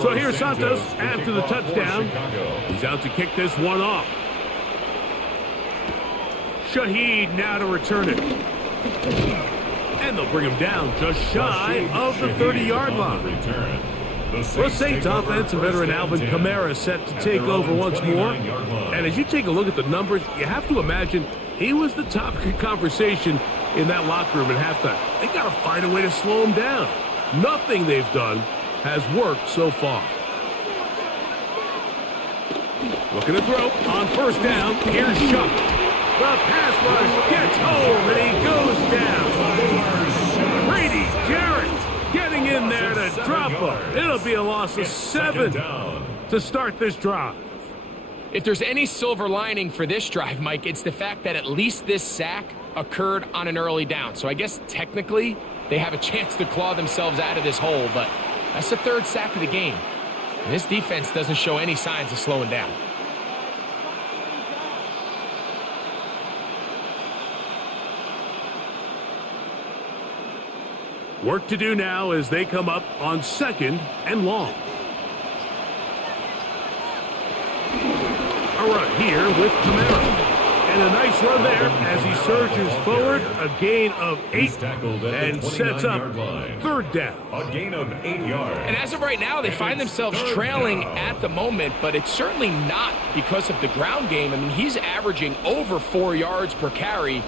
So here's Santos after the touchdown. He's out to kick this one off. Shaheed now to return it. And they'll bring him down just shy of the 30-yard line. The Saints offense and veteran Alvin Kamara set to take over once more. And as you take a look at the numbers, you have to imagine he was the topic of conversation in that locker room at halftime. They got to find a way to slow him down. Nothing they've done has worked so far. Looking to throw on first down. Here's Shuck. The pass rush gets home and he goes down. Brady Jarrett getting in there to drop him. It'll be a loss of 7 to start this drive. If there's any silver lining for this drive, Mike, it's the fact that at least this sack occurred on an early down. So I guess technically they have a chance to claw themselves out of this hole, but that's the 3rd sack of the game. And this defense doesn't show any signs of slowing down. Work to do now as they come up on 2nd and long. A run here with Kamara. And a nice run there as he surges forward. A gain of 8 and sets up 3rd down. A gain of 8 yards. And as of right now, they find themselves trailing at the moment, but it's certainly not because of the ground game. I mean, he's averaging over 4 yards per carry.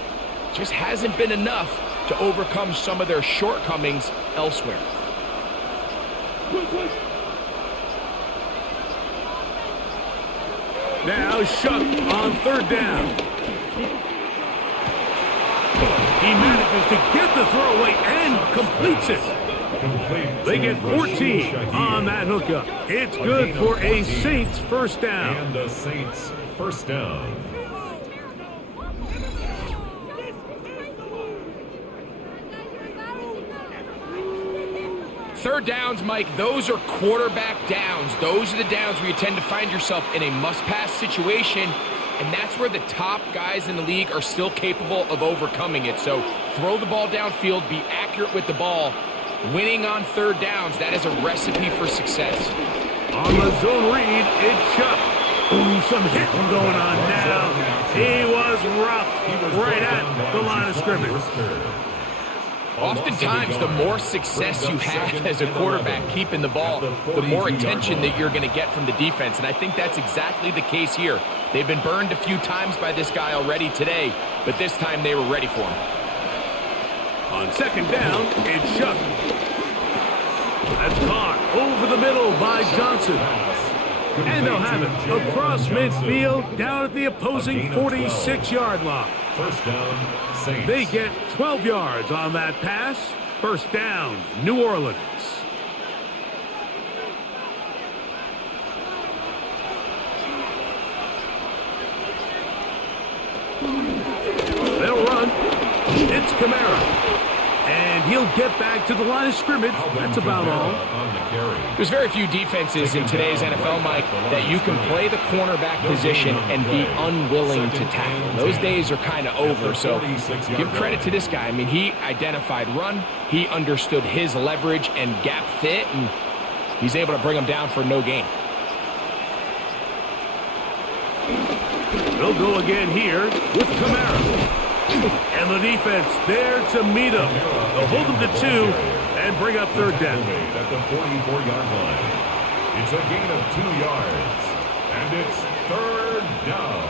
Just hasn't been enough to overcome some of their shortcomings elsewhere. Now Shuck on 3rd down. He manages to get the throw away and completes it. They get 14 on that hookup. It's good for a Saints first down. And the Saints first down. Third downs, Mike, those are quarterback downs. Those are the downs where you tend to find yourself in a must-pass situation, and that's where the top guys in the league are still capable of overcoming it. So throw the ball downfield, be accurate with the ball. Winning on 3rd downs, that is a recipe for success. On the zone read, it's Shuck. Ooh, some hitting going on now. He was rocked right at the line of scrimmage. Oftentimes, the more success you have as a quarterback keeping the ball, the more attention that you're going to get from the defense. And I think that's exactly the case here. They've been burned a few times by this guy already today, but this time they were ready for him. On 2nd down, it's Shuck. That's caught over the middle by Johnson. And they'll have it across midfield down at the opposing 46-yard line. First down, Saints. They get 12 yards on that pass. First down, New Orleans. They'll run. It's Kamara. And he'll get back to the line of scrimmage. That's about all. There's very few defenses in today's NFL, Mike, that you can play the cornerback position and be unwilling to tackle. Those days are kind of over, so give credit to this guy. I mean, he identified run, he understood his leverage and gap fit, and he's able to bring him down for no gain. They'll go again here with Kamara. And the defense there to meet him. They'll hold him to 2 and bring up third down. At the 44-yard line. It's a gain of 2 yards. And it's third down.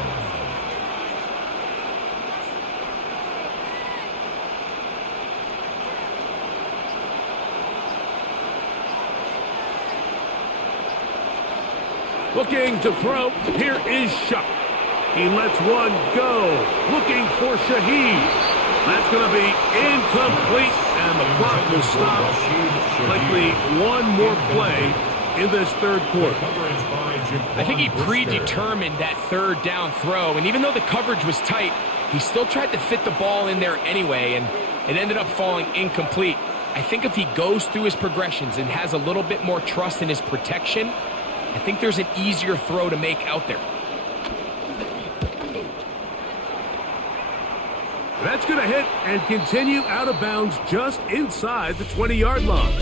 Looking to throw. Here is Shuck. He lets one go. Looking for Shaheed. That's going to be incomplete, and the clock will stop. Likely one more play in this third quarter. I think he predetermined that third down throw, and even though the coverage was tight, he still tried to fit the ball in there anyway, and it ended up falling incomplete. I think if he goes through his progressions and has a little bit more trust in his protection, I think there's an easier throw to make out there. That's going to hit and continue out of bounds just inside the 20-yard line.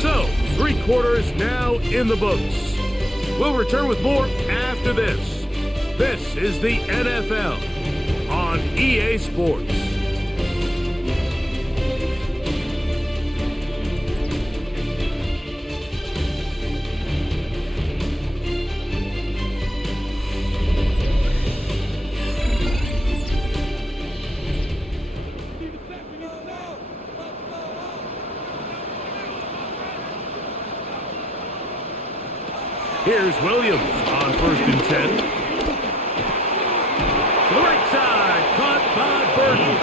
So, 3 quarters now in the books. We'll return with more after this. This is the NFL on EA Sports. Here's Williams on 1st and 10. To the right side, caught by Burton.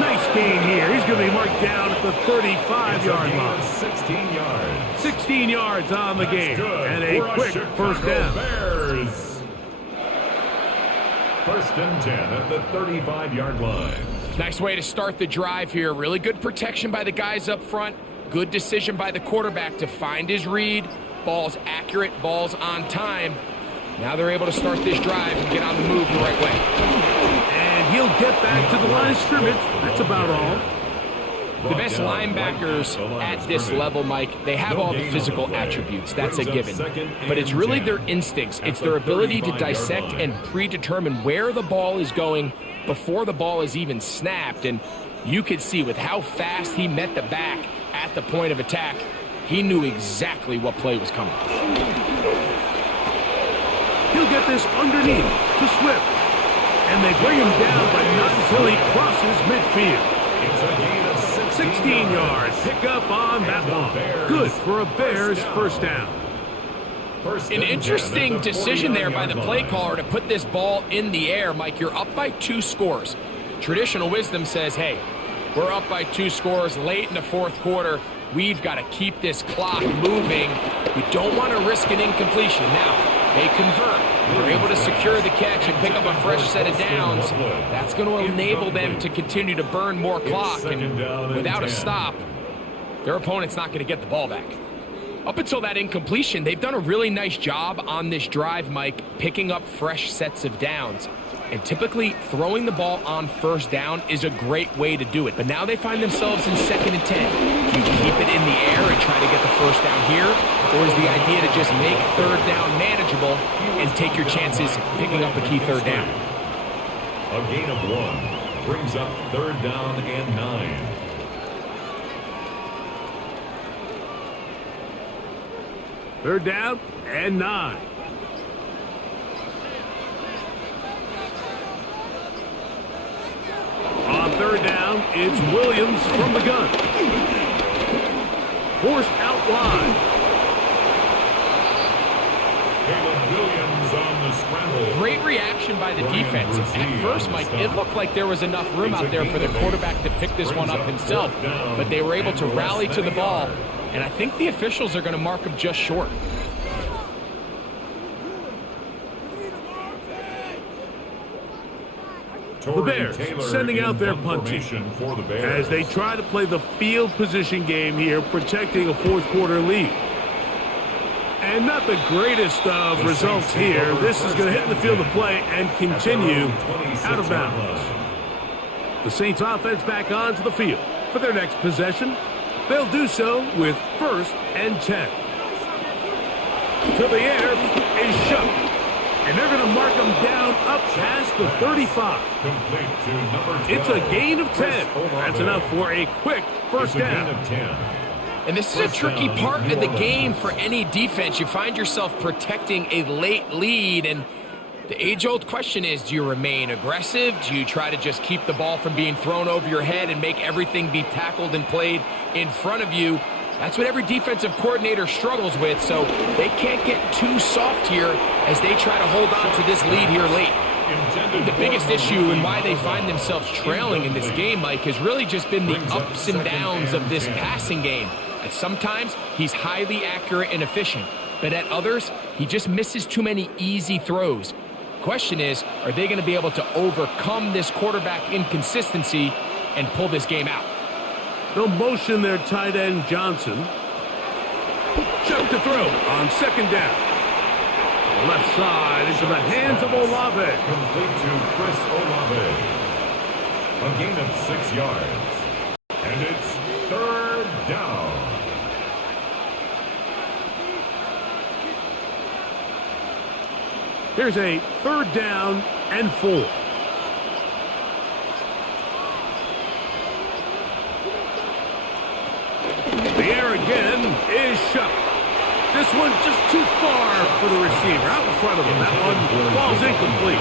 Nice gain here. He's going to be marked down at the 35-yard line. 16 yards. 16 yards on the game. And a quick first down. Bears. 1st and 10 at the 35-yard line. Nice way to start the drive here. Really good protection by the guys up front. Good decision by the quarterback to find his read. Ball's accurate, ball's on time. Now they're able to start this drive and get on the move the right way. And he'll get back to the line of scrimmage. That's about all. The best linebackers at this level, Mike, they have all the physical attributes. That's a given. But it's really their instincts. It's their ability to dissect and predetermine where the ball is going before the ball is even snapped. And you could see with how fast he met the back at the point of attack, he knew exactly what play was coming. He'll get this underneath to Swift. And they bring him down, but not until he crosses midfield. It's a gain of 16 yards. Pick up on that one. Good for a Bears first down. An interesting decision there by the play caller to put this ball in the air. Mike, you're up by 2 scores. Traditional wisdom says, hey, we're up by 2 scores late in the 4th quarter. We've got to keep this clock moving. We don't want to risk an incompletion. Now, they convert. They're able to secure the catch and pick up a fresh set of downs. That's going to enable them to continue to burn more clock. And without a stop, their opponent's not going to get the ball back. Up until that incompletion, they've done a really nice job on this drive, Mike, picking up fresh sets of downs. And typically, throwing the ball on first down is a great way to do it. But now they find themselves in 2nd and 10. Do you keep it in the air and try to get the first down here? Or is the idea to just make 3rd down manageable and take your chances picking up a key 3rd down? A gain of 1 brings up 3rd down and 9. Third down and 9. On 3rd down, it's Williams from the gun. Forced out wide. Caleb Williams on the scramble. Great reaction by the defense. At first, Mike, it looked like there was enough room out there for the quarterback to pick this one up himself, but they were able to rally to the ball, and I think the officials are going to mark him just short. The Bears sending out their punching as they try to play the field position game here, protecting a 4th quarter lead. And not the greatest of results here. This is going to hit the field of play and continue out of bounds. The Saints offense back onto the field for their next possession. They'll do so with 1st and 10. To the air is Shuck. And they're going to mark them down up past the 35. Complete to number 12. It's a gain of 10. That's enough for a quick first down. Gain of 10. And this is a tricky part of the game for any defense. You find yourself protecting a late lead, and the age-old question is, do you remain aggressive? Do you try to just keep the ball from being thrown over your head and make everything be tackled and played in front of you? That's what every defensive coordinator struggles with, so they can't get too soft here as they try to hold on to this lead here late. The biggest issue and why they find themselves trailing in this game, Mike, has really just been the ups and downs of this passing game. At sometimes, he's highly accurate and efficient, but at others, he just misses too many easy throws. Question is, are they going to be able to overcome this quarterback inconsistency and pull this game out? They'll motion their tight end Johnson. Check to throw on second down. Left side into the hands of Olave. Complete to Chris Olave. A gain of 6 yards. And it's third down. Here's a third down and 4. The air again is shut. This one just too far for the receiver. Out in front of him. That one falls incomplete.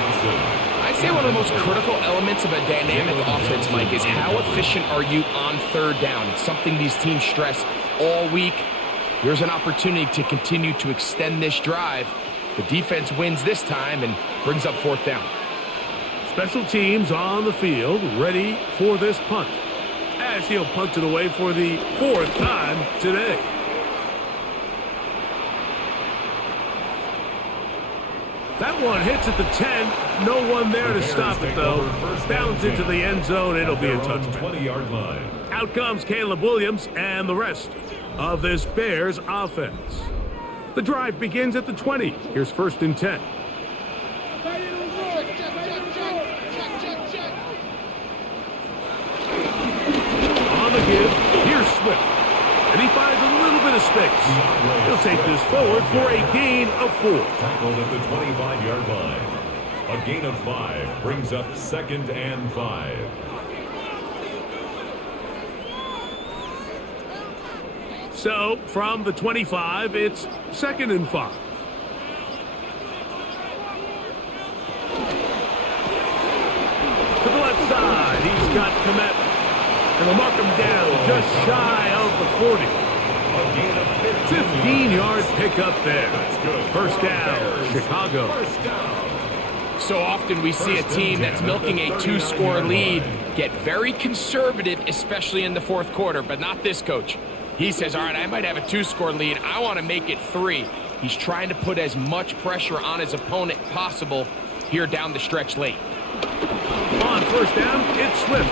I'd say one of the most critical elements of a dynamic offense, Mike, is how efficient are you on third down. It's something these teams stress all week. Here's an opportunity to continue to extend this drive. The defense wins this time and brings up fourth down. Special teams on the field, ready for this punt. As he'll punt it away for the 4th time today. That one hits at the 10. No one there to stop it, though. Bounds into the end zone. It'll be a touchdown. 20-yard line. Out comes Caleb Williams and the rest of this Bears offense. The drive begins at the 20. Here's 1st and 10. On the give, here's Swift. And he finds a little bit of space. He'll take this forward for a gain of 4. Tackled at the 25-yard line. A gain of 5 brings up 2nd and 5. So, from the 25, it's 2nd and 5. To the left side, he's got Komet. And they'll mark him down just shy of the 40. 15-yard pickup there. First down, Chicago. So often we see a team that's milking a 2-score lead get very conservative, especially in the 4th quarter, but not this coach. He says, all right, I might have a 2-score lead. I want to make it 3. He's trying to put as much pressure on his opponent possible here down the stretch late. On first down, it's Swift.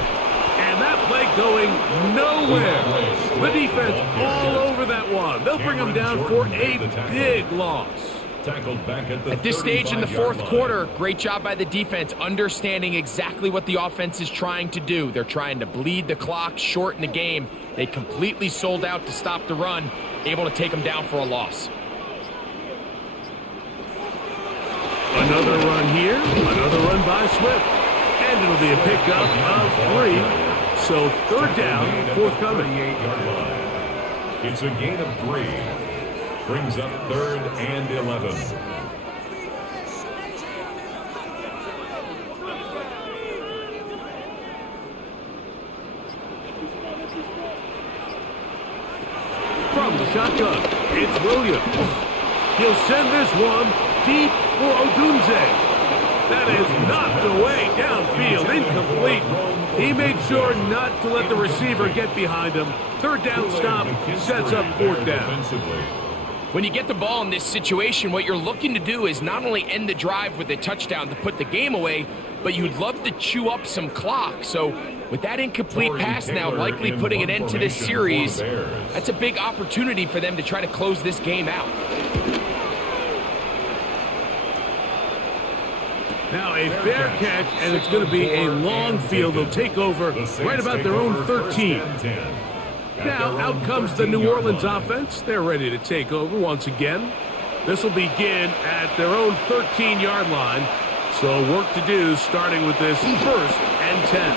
And that play going nowhere. The defense all over that one. They'll bring him down for a big loss. At this stage in the 4th quarter, great job by the defense understanding exactly what the offense is trying to do. They're trying to bleed the clock, shorten the game. They completely sold out to stop the run, able to take them down for a loss. Another run here, another run by Swift. And it'll be a pickup of 3. So 3rd down, forthcoming. It's a gain of 3. Brings up 3rd and 11. From the shotgun, it's Williams. He'll send this one deep for Odunze. That is knocked away downfield, incomplete. He made sure not to let the receiver get behind him. 3rd down stop sets up 4th down. When you get the ball in this situation, what you're looking to do is not only end the drive with a touchdown to put the game away, but you'd love to chew up some clock. So with that incomplete pass now likely putting an end to this series, that's a big opportunity for them to try to close this game out. Now a fair catch, and it's going to be a long field. They'll take over right about their own 13. Now out comes the New Orleans offense. They're ready to take over once again. This will begin at their own 13-yard line. So work to do starting with this 1st and 10.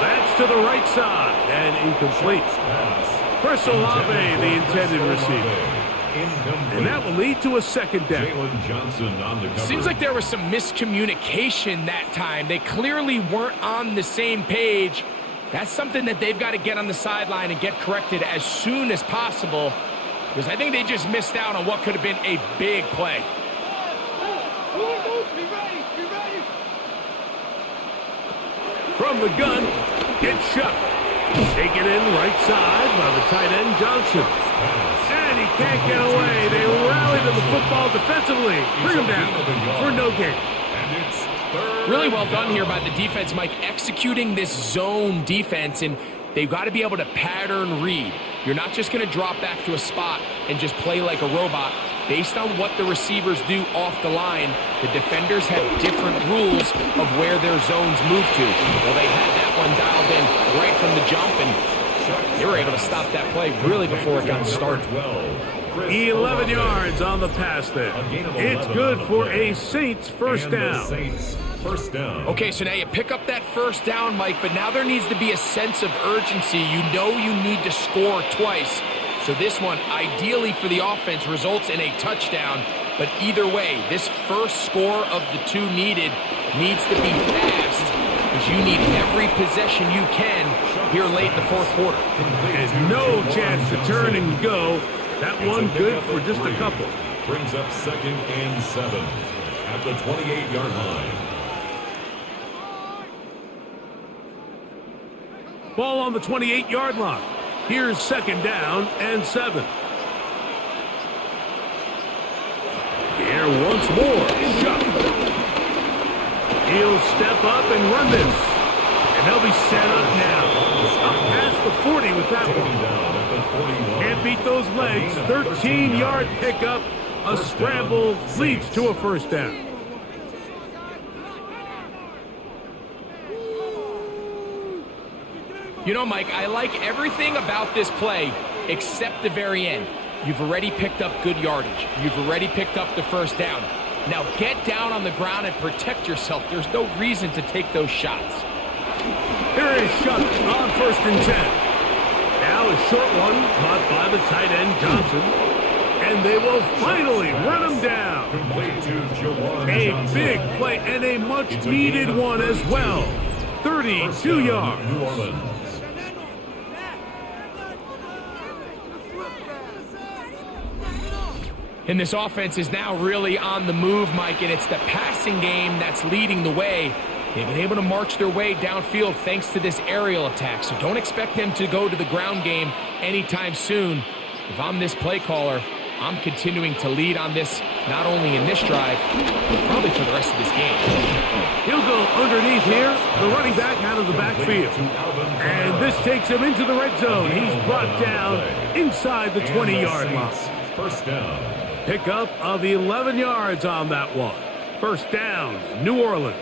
That's to the right side and incomplete. Chris Olave, the intended receiver. And that will lead to a 2nd down. Seems like there was some miscommunication that time. They clearly weren't on the same page. That's something that they've got to get on the sideline and get corrected as soon as possible, because I think they just missed out on what could have been a big play. From the gun, it's Shuck. Taken in right side by the tight end Johnson. And he can't get away. They rally to the football defensively. Bring him down for no gain. Really well done here by the defense, Mike, executing this zone defense, and they've got to be able to pattern read. You're not just going to drop back to a spot and just play like a robot. Based on what the receivers do off the line, the defenders have different rules of where their zones move to. Well, they had that one dialed in right from the jump, and they were able to stop that play really before it got started. 11 yards on the pass there. It's good for a Saints first down. Okay, so now you pick up that first down, Mike, but now there needs to be a sense of urgency. You know you need to score twice. So this one, ideally for the offense, results in a touchdown. But either way, this first score of the 2 needed needs to be fast, because you need every possession you can here late in the 4th quarter. And no chance to turn and go. That one good for just a couple. Brings up 2nd and 7 at the 28-yard line. Ball on the 28-yard line. Here's 2nd down and 7. Here once more. Shuck. He'll step up and run this. And they'll be set up now. Up past the 40 with that one. Can't beat those legs. 13-yard pickup. A scramble leads to a first down. You know, Mike, I like everything about this play except the very end. You've already picked up good yardage. You've already picked up the first down. Now get down on the ground and protect yourself. There's no reason to take those shots. Here is Shuck on 1st and 10. Now a short one caught by the tight end Johnson. And they will finally run him down. A big play and a much needed one as well. 32 yards. And this offense is now really on the move, Mike, and it's the passing game that's leading the way. They've been able to march their way downfield thanks to this aerial attack, so don't expect them to go to the ground game anytime soon. If I'm this play caller, I'm continuing to lead on this, not only in this drive, but probably for the rest of this game. He'll go underneath here, the running back out of the backfield. And this takes him into the red zone. He's brought down inside the 20-yard line. First down. Pickup of 11 yards on that one. First down, New Orleans.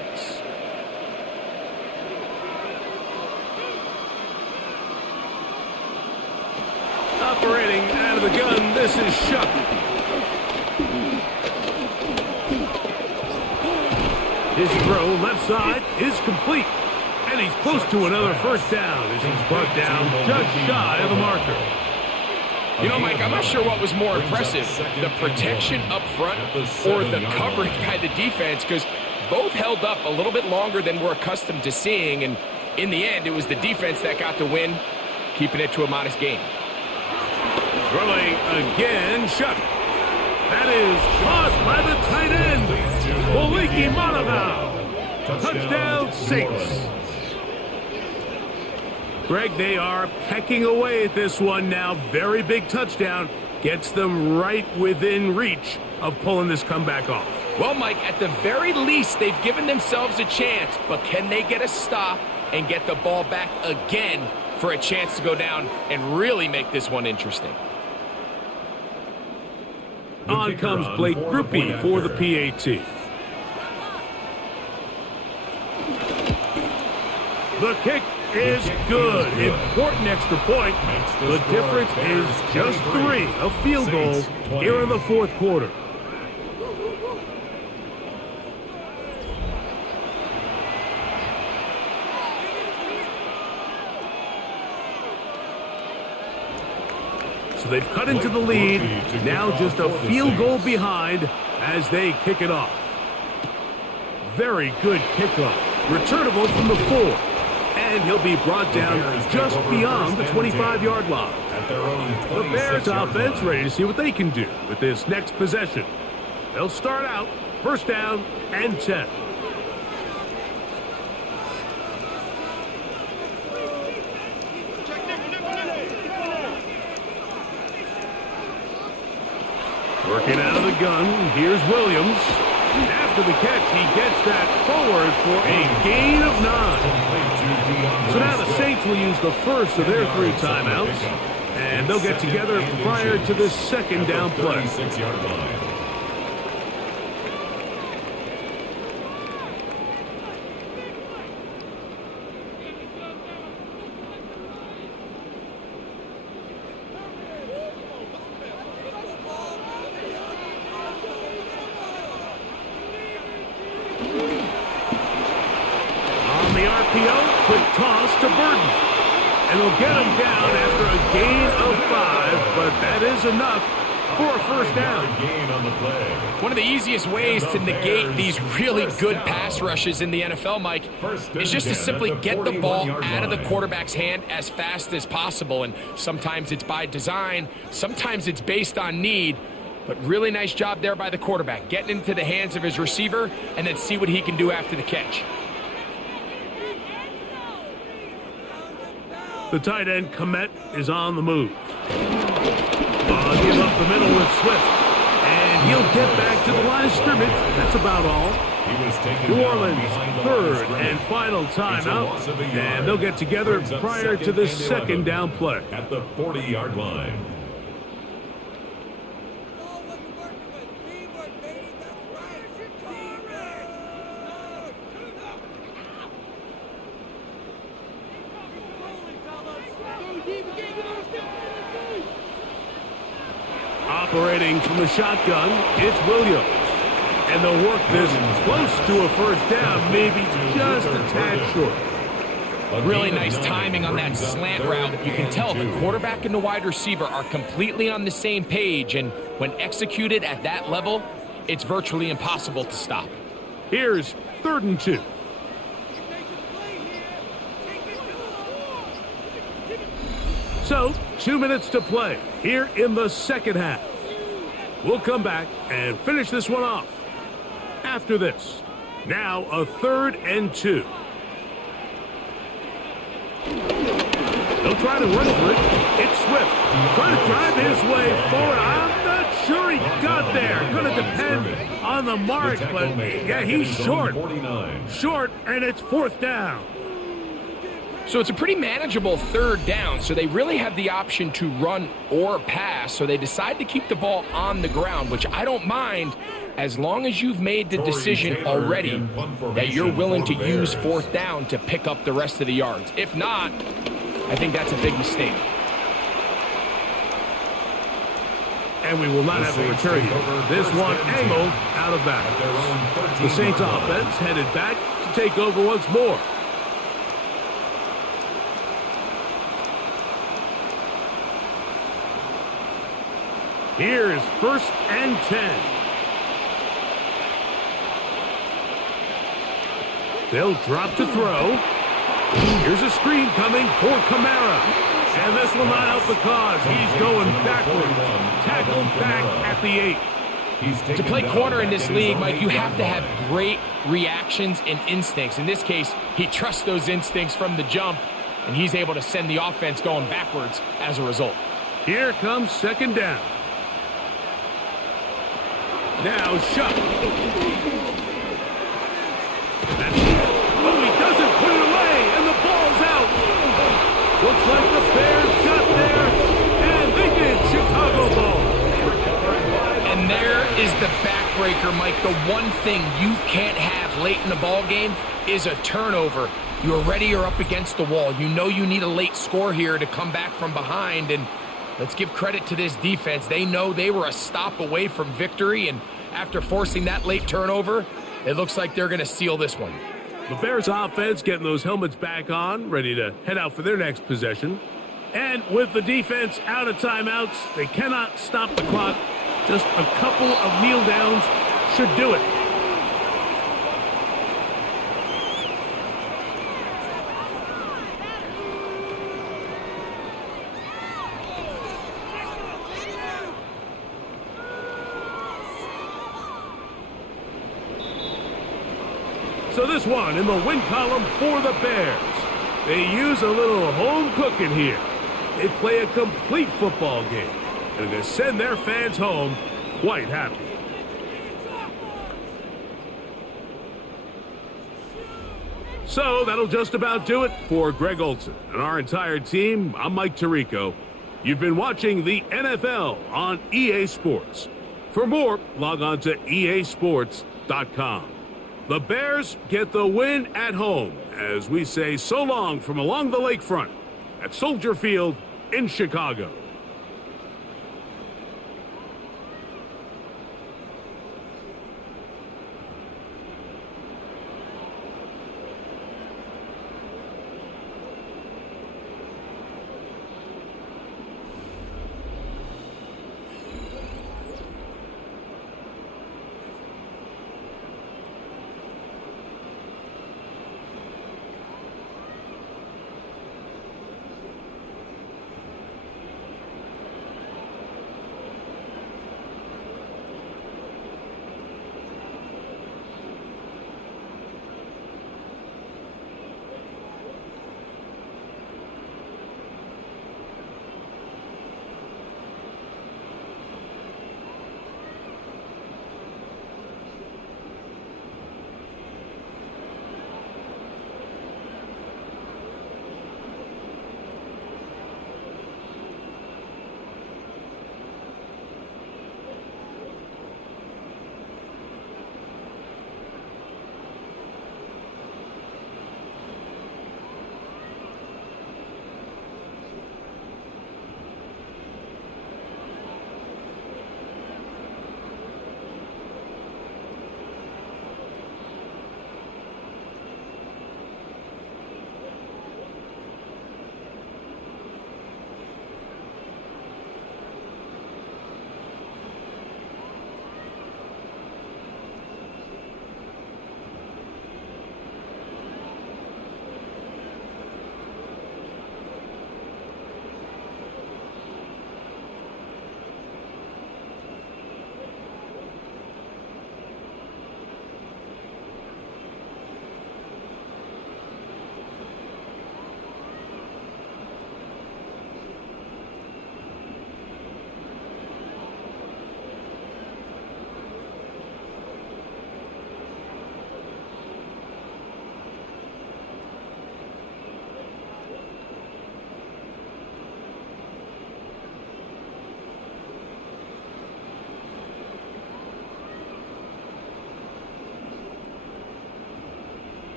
Operating out of the gun, this is Shuck. His throw left side is complete. And he's close to another first down as he's brought down just shy of the marker. You know, Mike, I'm not sure what was more impressive, the protection up front or the coverage by the defense, because both held up a little bit longer than we're accustomed to seeing, and in the end, it was the defense that got the win, keeping it to a modest game. Throwing again, Shuck. That is caught by the tight end, Maliki Monaghan. Touchdown, Saints. Greg, they are pecking away at this one now. Very big touchdown. Gets them right within reach of pulling this comeback off. Well, Mike, at the very least, they've given themselves a chance, but can they get a stop and get the ball back again for a chance to go down and really make this one interesting? On comes Blake Grupe for the PAT. The kick is good. Important extra point. The difference is just 3. A field goal here in the fourth quarter. So they've cut into the lead. Now just a field goal behind as they kick it off. Very good kickoff. Returnable from the 4. And he'll be brought down just beyond the 25-yard line. The Bears offense ready to see what they can do with this next possession. They'll start out first down and 10. Working out of the gun, here's Williams. After the catch, he gets that forward for a gain of 9. So now the Saints will use the first of their 3 timeouts, and they'll get together prior to the second down play. Quick toss to Burton. And they'll get him down after a gain of 5, but that is enough for a first down. One of the easiest ways to negate these really good pass rushes in the NFL, Mike, is just to simply get the ball out of the quarterback's hand as fast as possible. And sometimes it's by design, sometimes it's based on need. But really nice job there by the quarterback, getting into the hands of his receiver and then see what he can do after the catch. The tight end, Komet, is on the move. Give up the middle with Swift. And he'll get back to the line of scrimmage. That's about all. New Orleans, third and final timeout. And they'll get together prior to the second down play. At the 40-yard line. Operating from the shotgun, it's Williams. And they'll work this close to a first down, maybe just a tad short. Really nice timing on that slant route. You can tell the quarterback and the wide receiver are completely on the same page, and when executed at that level, it's virtually impossible to stop. Here's 3rd and 2. So, 2 minutes to play here in the second half. We'll come back and finish this one off after this. Now a 3rd and 2. They'll try to run for it. It's Swift. Trying to drive his way forward. I'm not sure he got there. Going to depend on the mark, but yeah, he's short. Short, and it's 4th down. So it's a pretty manageable 3rd down, so they really have the option to run or pass, so they decide to keep the ball on the ground, which I don't mind as long as you've made the decision already that you're willing to use 4th down to pick up the rest of the yards. If not, I think that's a big mistake. And we will not have a return here. This one angled out of bounds. The Saints offense headed back to take over once more. Here's 1st and 10. They'll drop to throw. Here's a screen coming for Kamara. And this will not help the cause. He's going backwards. Tackled back at the 8. To play corner in this league, Mike, you have to have great reactions and instincts. In this case, he trusts those instincts from the jump, and he's able to send the offense going backwards as a result. Here comes 2nd down. Now Shuck. Oh, he doesn't put it away, and the ball's out. Looks like the Bears got there, and they did. Chicago ball. And there is the backbreaker, Mike. The one thing you can't have late in the ball game is a turnover. You're ready, you're up against the wall. You know you need a late score here to come back from behind, and let's give credit to this defense. They know they were a stop away from victory, and after forcing that late turnover, it looks like they're going to seal this one. The Bears offense getting those helmets back on, ready to head out for their next possession. And with the defense out of timeouts, they cannot stop the clock. Just a couple of kneel downs should do it. So this one in the win column for the Bears. They use a little home cooking here. They play a complete football game, and they send their fans home quite happy. So that'll just about do it for Greg Olsen and our entire team. I'm Mike Tirico. You've been watching the NFL on EA Sports. For more, log on to easports.com. The Bears get the win at home as we say so long from along the lakefront at Soldier Field in Chicago.